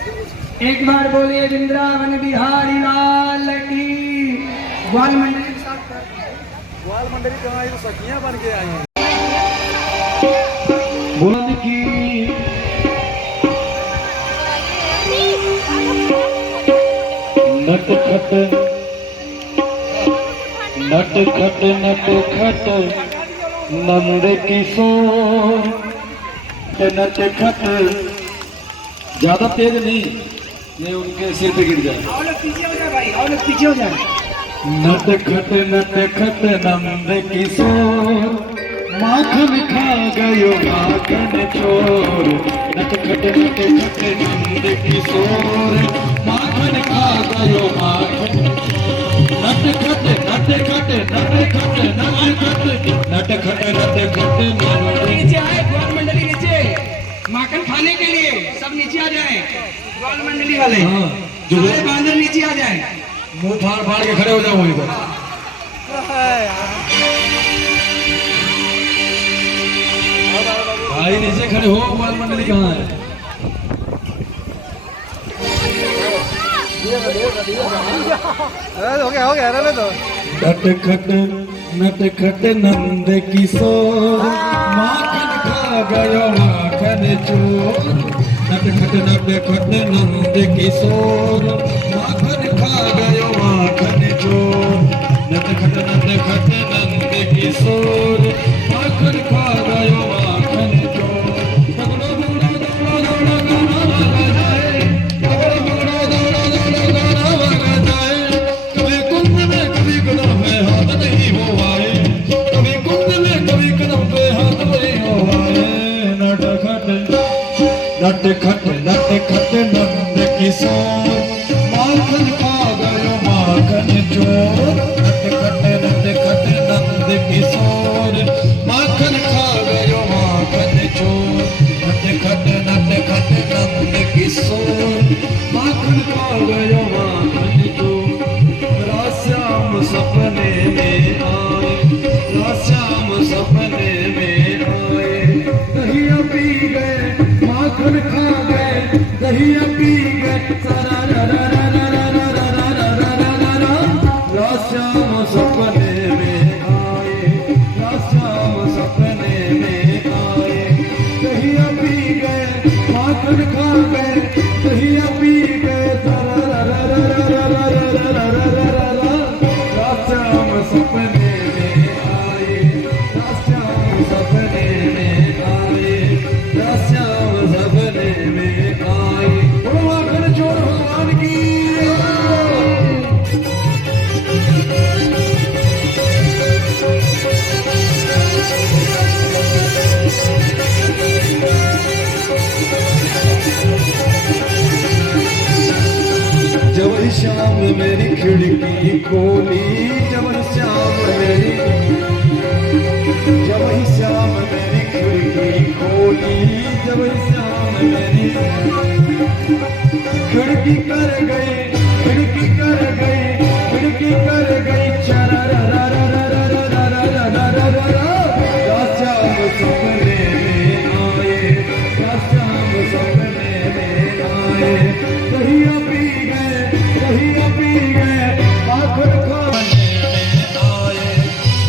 एक बार बोलिए वृंदावन बिहारी लाल की। ग्वाल मंडली कहाँ आई? तो सखियां बन के आई हैं। बुलंद की नट खट नंद किशोर नट खट। ज्यादा तेज नहीं उनके सिर पे गिर जाए। और पीछे हो जाए भाई, और पीछे हो जाए। नट खट नंद किशोर माखन खा गयो माखन चोर नटखट नटखट नंद किशोर माखन खा गयो माखन नटखट नटखट नटखट नटखट नटखट नटखट नीचे आए ग्वाल मंडली नीचे माखन खाने के लिए सब नीचे आ जाए ग्वाल मंडली वाले हाँ, सारे बांदर नीचे आ जाए मुंह फाड़ फाड़ के खड़े हो जाओ वहीं पर। भाई नीचे खड़े हो, ग्वाल मंडली कहाँ है? हो गया रहने दो। नटखट नटखट नंद किशोर माखन खा गयो माखन चोर नटखट नटखट नंद किशोर माखन खा गयो माखन चोर नटखट नटखट नंद किशोर माखन खा गयो माखन चोर पकड़ो पकड़ो दौड़ो दौड़ो गाना बजाए पकड़ो पकड़ो दौड़ो दौड़ो गाना बजाए कभी कुंड में कभी कदम में हाथ नहीं हो आए कभी कुंड में कभी कदम पे हाथ नहीं हो आए नटखट नटखट नटखट नंद किशोर माखन खा गयो माखन चोर नटखट नटखट नंद किशोर माखन खा गयो माखन चोर नटखट नटखट नंद किशोर माखन खा गयो माखन चोर राश्याम सपने में आए राश्याम सपने में आए दहिया पी गए माखन खा गए दहिया पी गए सारा रा रा रा रा रा रा रा रा रा रा रा रा राश्याम सपने में आए राश्याम सपने में आए दहिया पी गए माखन खा गए दहिया पी गए सारा रा रा रा रा रा रा रा रा रा रा रा राश्याम सपने में आए राश्याम सपने में आए राश्याम सपने में आए बोलो माखन चोर भगवान की जब शाम मेरी खिड़की खोली जब शाम मेरी खिड़की खोली जब शाम मेरी खिड़की कर गई खिड़की कर गई खिड़की कर गई चरा रा रा रा रा रा रा रा रा रा रा रा राश्याम सपने में आए राश्याम सपने में आए दहिया पी गए माखन खाने में आए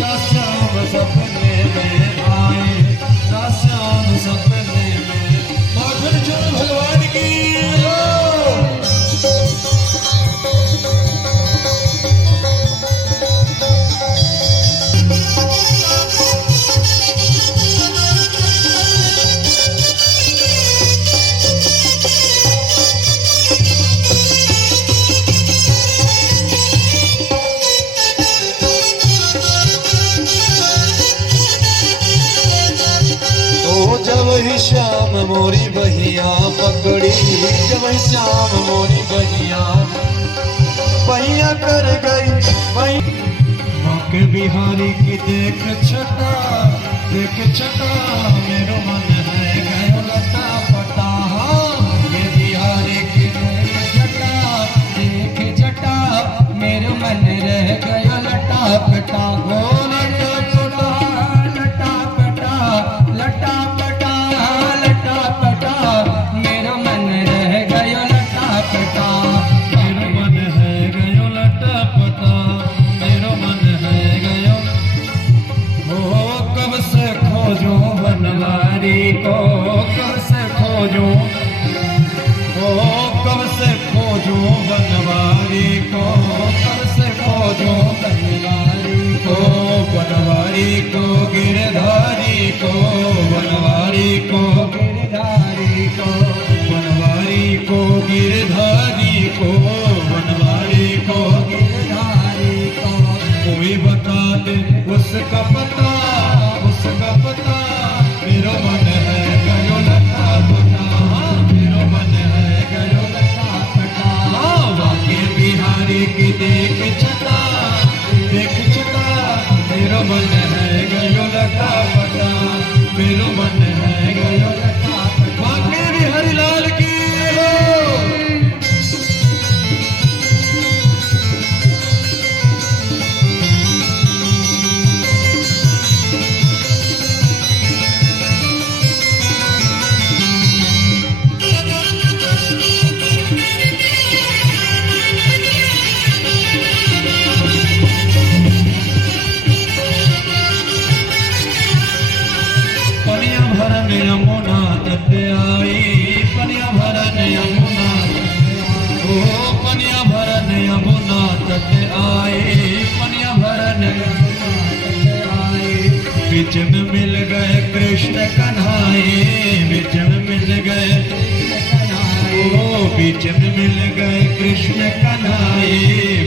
राश्याम सपने में आए राश्याम सपने में माखन चोर भगवान की जब ही शाम मोरी बहिया पकड़ी जब ही शाम मोरी बहिया बहिया कर गई मौके बिहारी की देख छटा मेरो मन है गयो लता पटा ये बिहारी की देख छटा मेरो मन रह गयो लटा पटा हो लटा पटा लटा पटा मेरो मन रह गयो लटा पटा मेरो मन है गयो लटा पटा मेरो मन है गयो हो कब से खोजो बनवारी को कब से खोजो हो कब से खोजो बनवारी को कब से खोजो बनवारी को बनवारी को गिरधारी को बनवारी को गिरधारी को बनवारी को गिरधारी को बनवारी को गिरधारी को कोई बता दे उसका पता पनिया भरन यमुना तट आए, पनिया भरन यमुना तट आए। बीच में मिल गए कृष्ण कन्हाए, बीच में मिल गए ओ, बीच में मिल गए कृष्ण कन्हाए,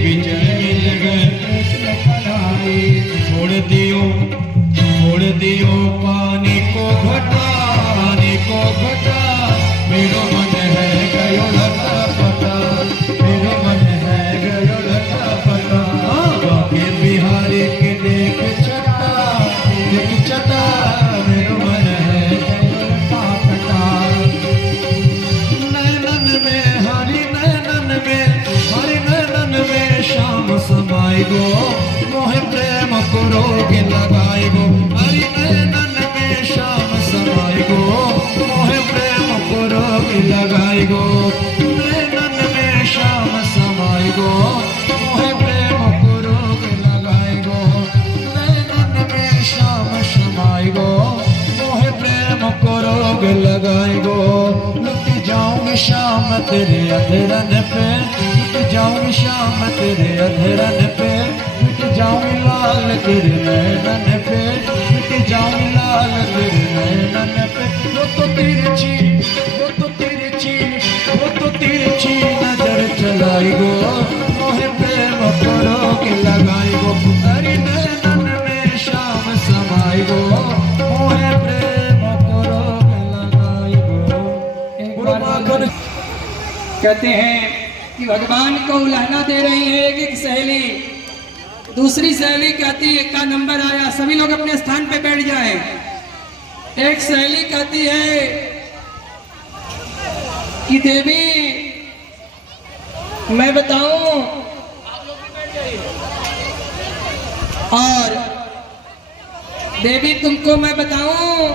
बीच में मिल गए कृष्ण कन्हाए। छोड़ दियो पानी को घटा, पानी को घटा, मेरो मन है गयो लता पटा, मेरो मन है गयो लता पटा। बाके बिहारी के देख चटा, देख चटा, मेरो मन है गयो लता पटा। नैनन में हरि नैनन में, हरि नैनन में श्याम समाई गो, मोहे प्रेम को रोग लगाई गो। हरि नैनन में श्याम समाई गो, मोहे प्रेम को रोग लगाई गो। नैनन में श्याम समाई गो, मोहे प्रेम को रोग लगाई गो। नैनन में श्याम समाई गो, मोहे प्रेम को रोग लगाई गो। लुट जाऊंगी शाम तेरे अधरन पे, लुट जाऊंगी शाम तेरे अधरन पे, लुट जाऊंगी लाल तेरे नैनन पे, लुट जाऊंगी लाल तेरे नैनन पे। वो तो तिरछी, वो तो तिरछी, वो तो तिरछी नजर चलाई गो, मोहे प्रेम को रोक लगाई गो। हरि नैनन में शाम समाई गो, मोहे प्रेम को रोक लगाई गो। एक बार कहते हैं कि भगवान को उलाहना दे रही है एक सहेली, दूसरी सहेली कहती है का नंबर आया, सभी लोग अपने स्थान पे बैठ जाएं। एक सहेली कहती है कि देवी मैं बताऊं, और देवी तुमको मैं बताऊं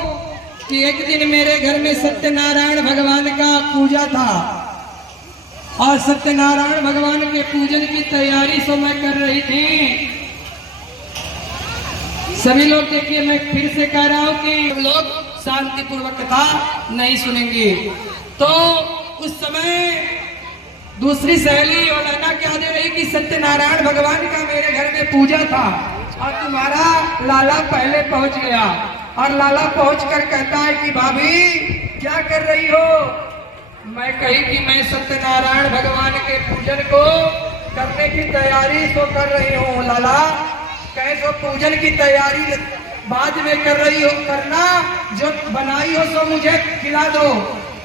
कि एक दिन मेरे घर में सत्यनारायण भगवान का पूजा था, और सत्यनारायण भगवान के पूजन की तैयारी सो मैं कर रही थी। सभी लोग देखिए, मैं फिर से कह रहा हूं कि हम लोग शांतिपूर्वक कथा नहीं सुनेंगे। तो उस समय दूसरी सहेली और नाना क्या दे रही कि सत्यनारायण भगवान का मेरे घर में पूजा था, और तुम्हारा लाला पहले पहुंच गया। और लाला पहुंचकर कहता है कि भाभी क्या कर रही हो? मैं कही कि मैं सत्यनारायण भगवान के पूजन को करने की तैयारी तो कर रही हूँ। लाला कहे सो पूजन की तैयारी बाद में कर रही हो, करना जो बनाई हो सो मुझे खिला दो,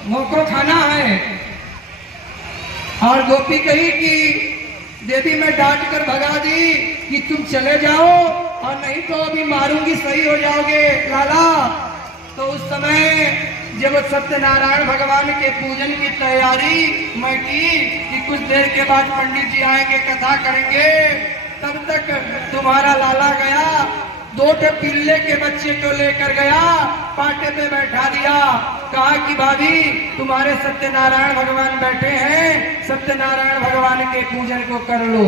मुझको खाना है। और गोपी कही कि देवी मैं डांट कर भगा दी कि तुम चले जाओ, और नहीं तो अभी मारूंगी, सही हो जाओगे लाला। तो उस समय जब सत्यनारायण भगवान के पूजन की तैयारी मैं की कि कुछ देर के बाद पंडित जी आएंगे, कथा करेंगे, तब तक तुम्हारा लाला गया, 2 पिल्ले के बच्चे को लेकर गया, पाटे पे बैठा दिया, कहा कि भाभी तुम्हारे सत्यनारायण भगवान बैठे हैं, सत्यनारायण भगवान के पूजन को कर लो।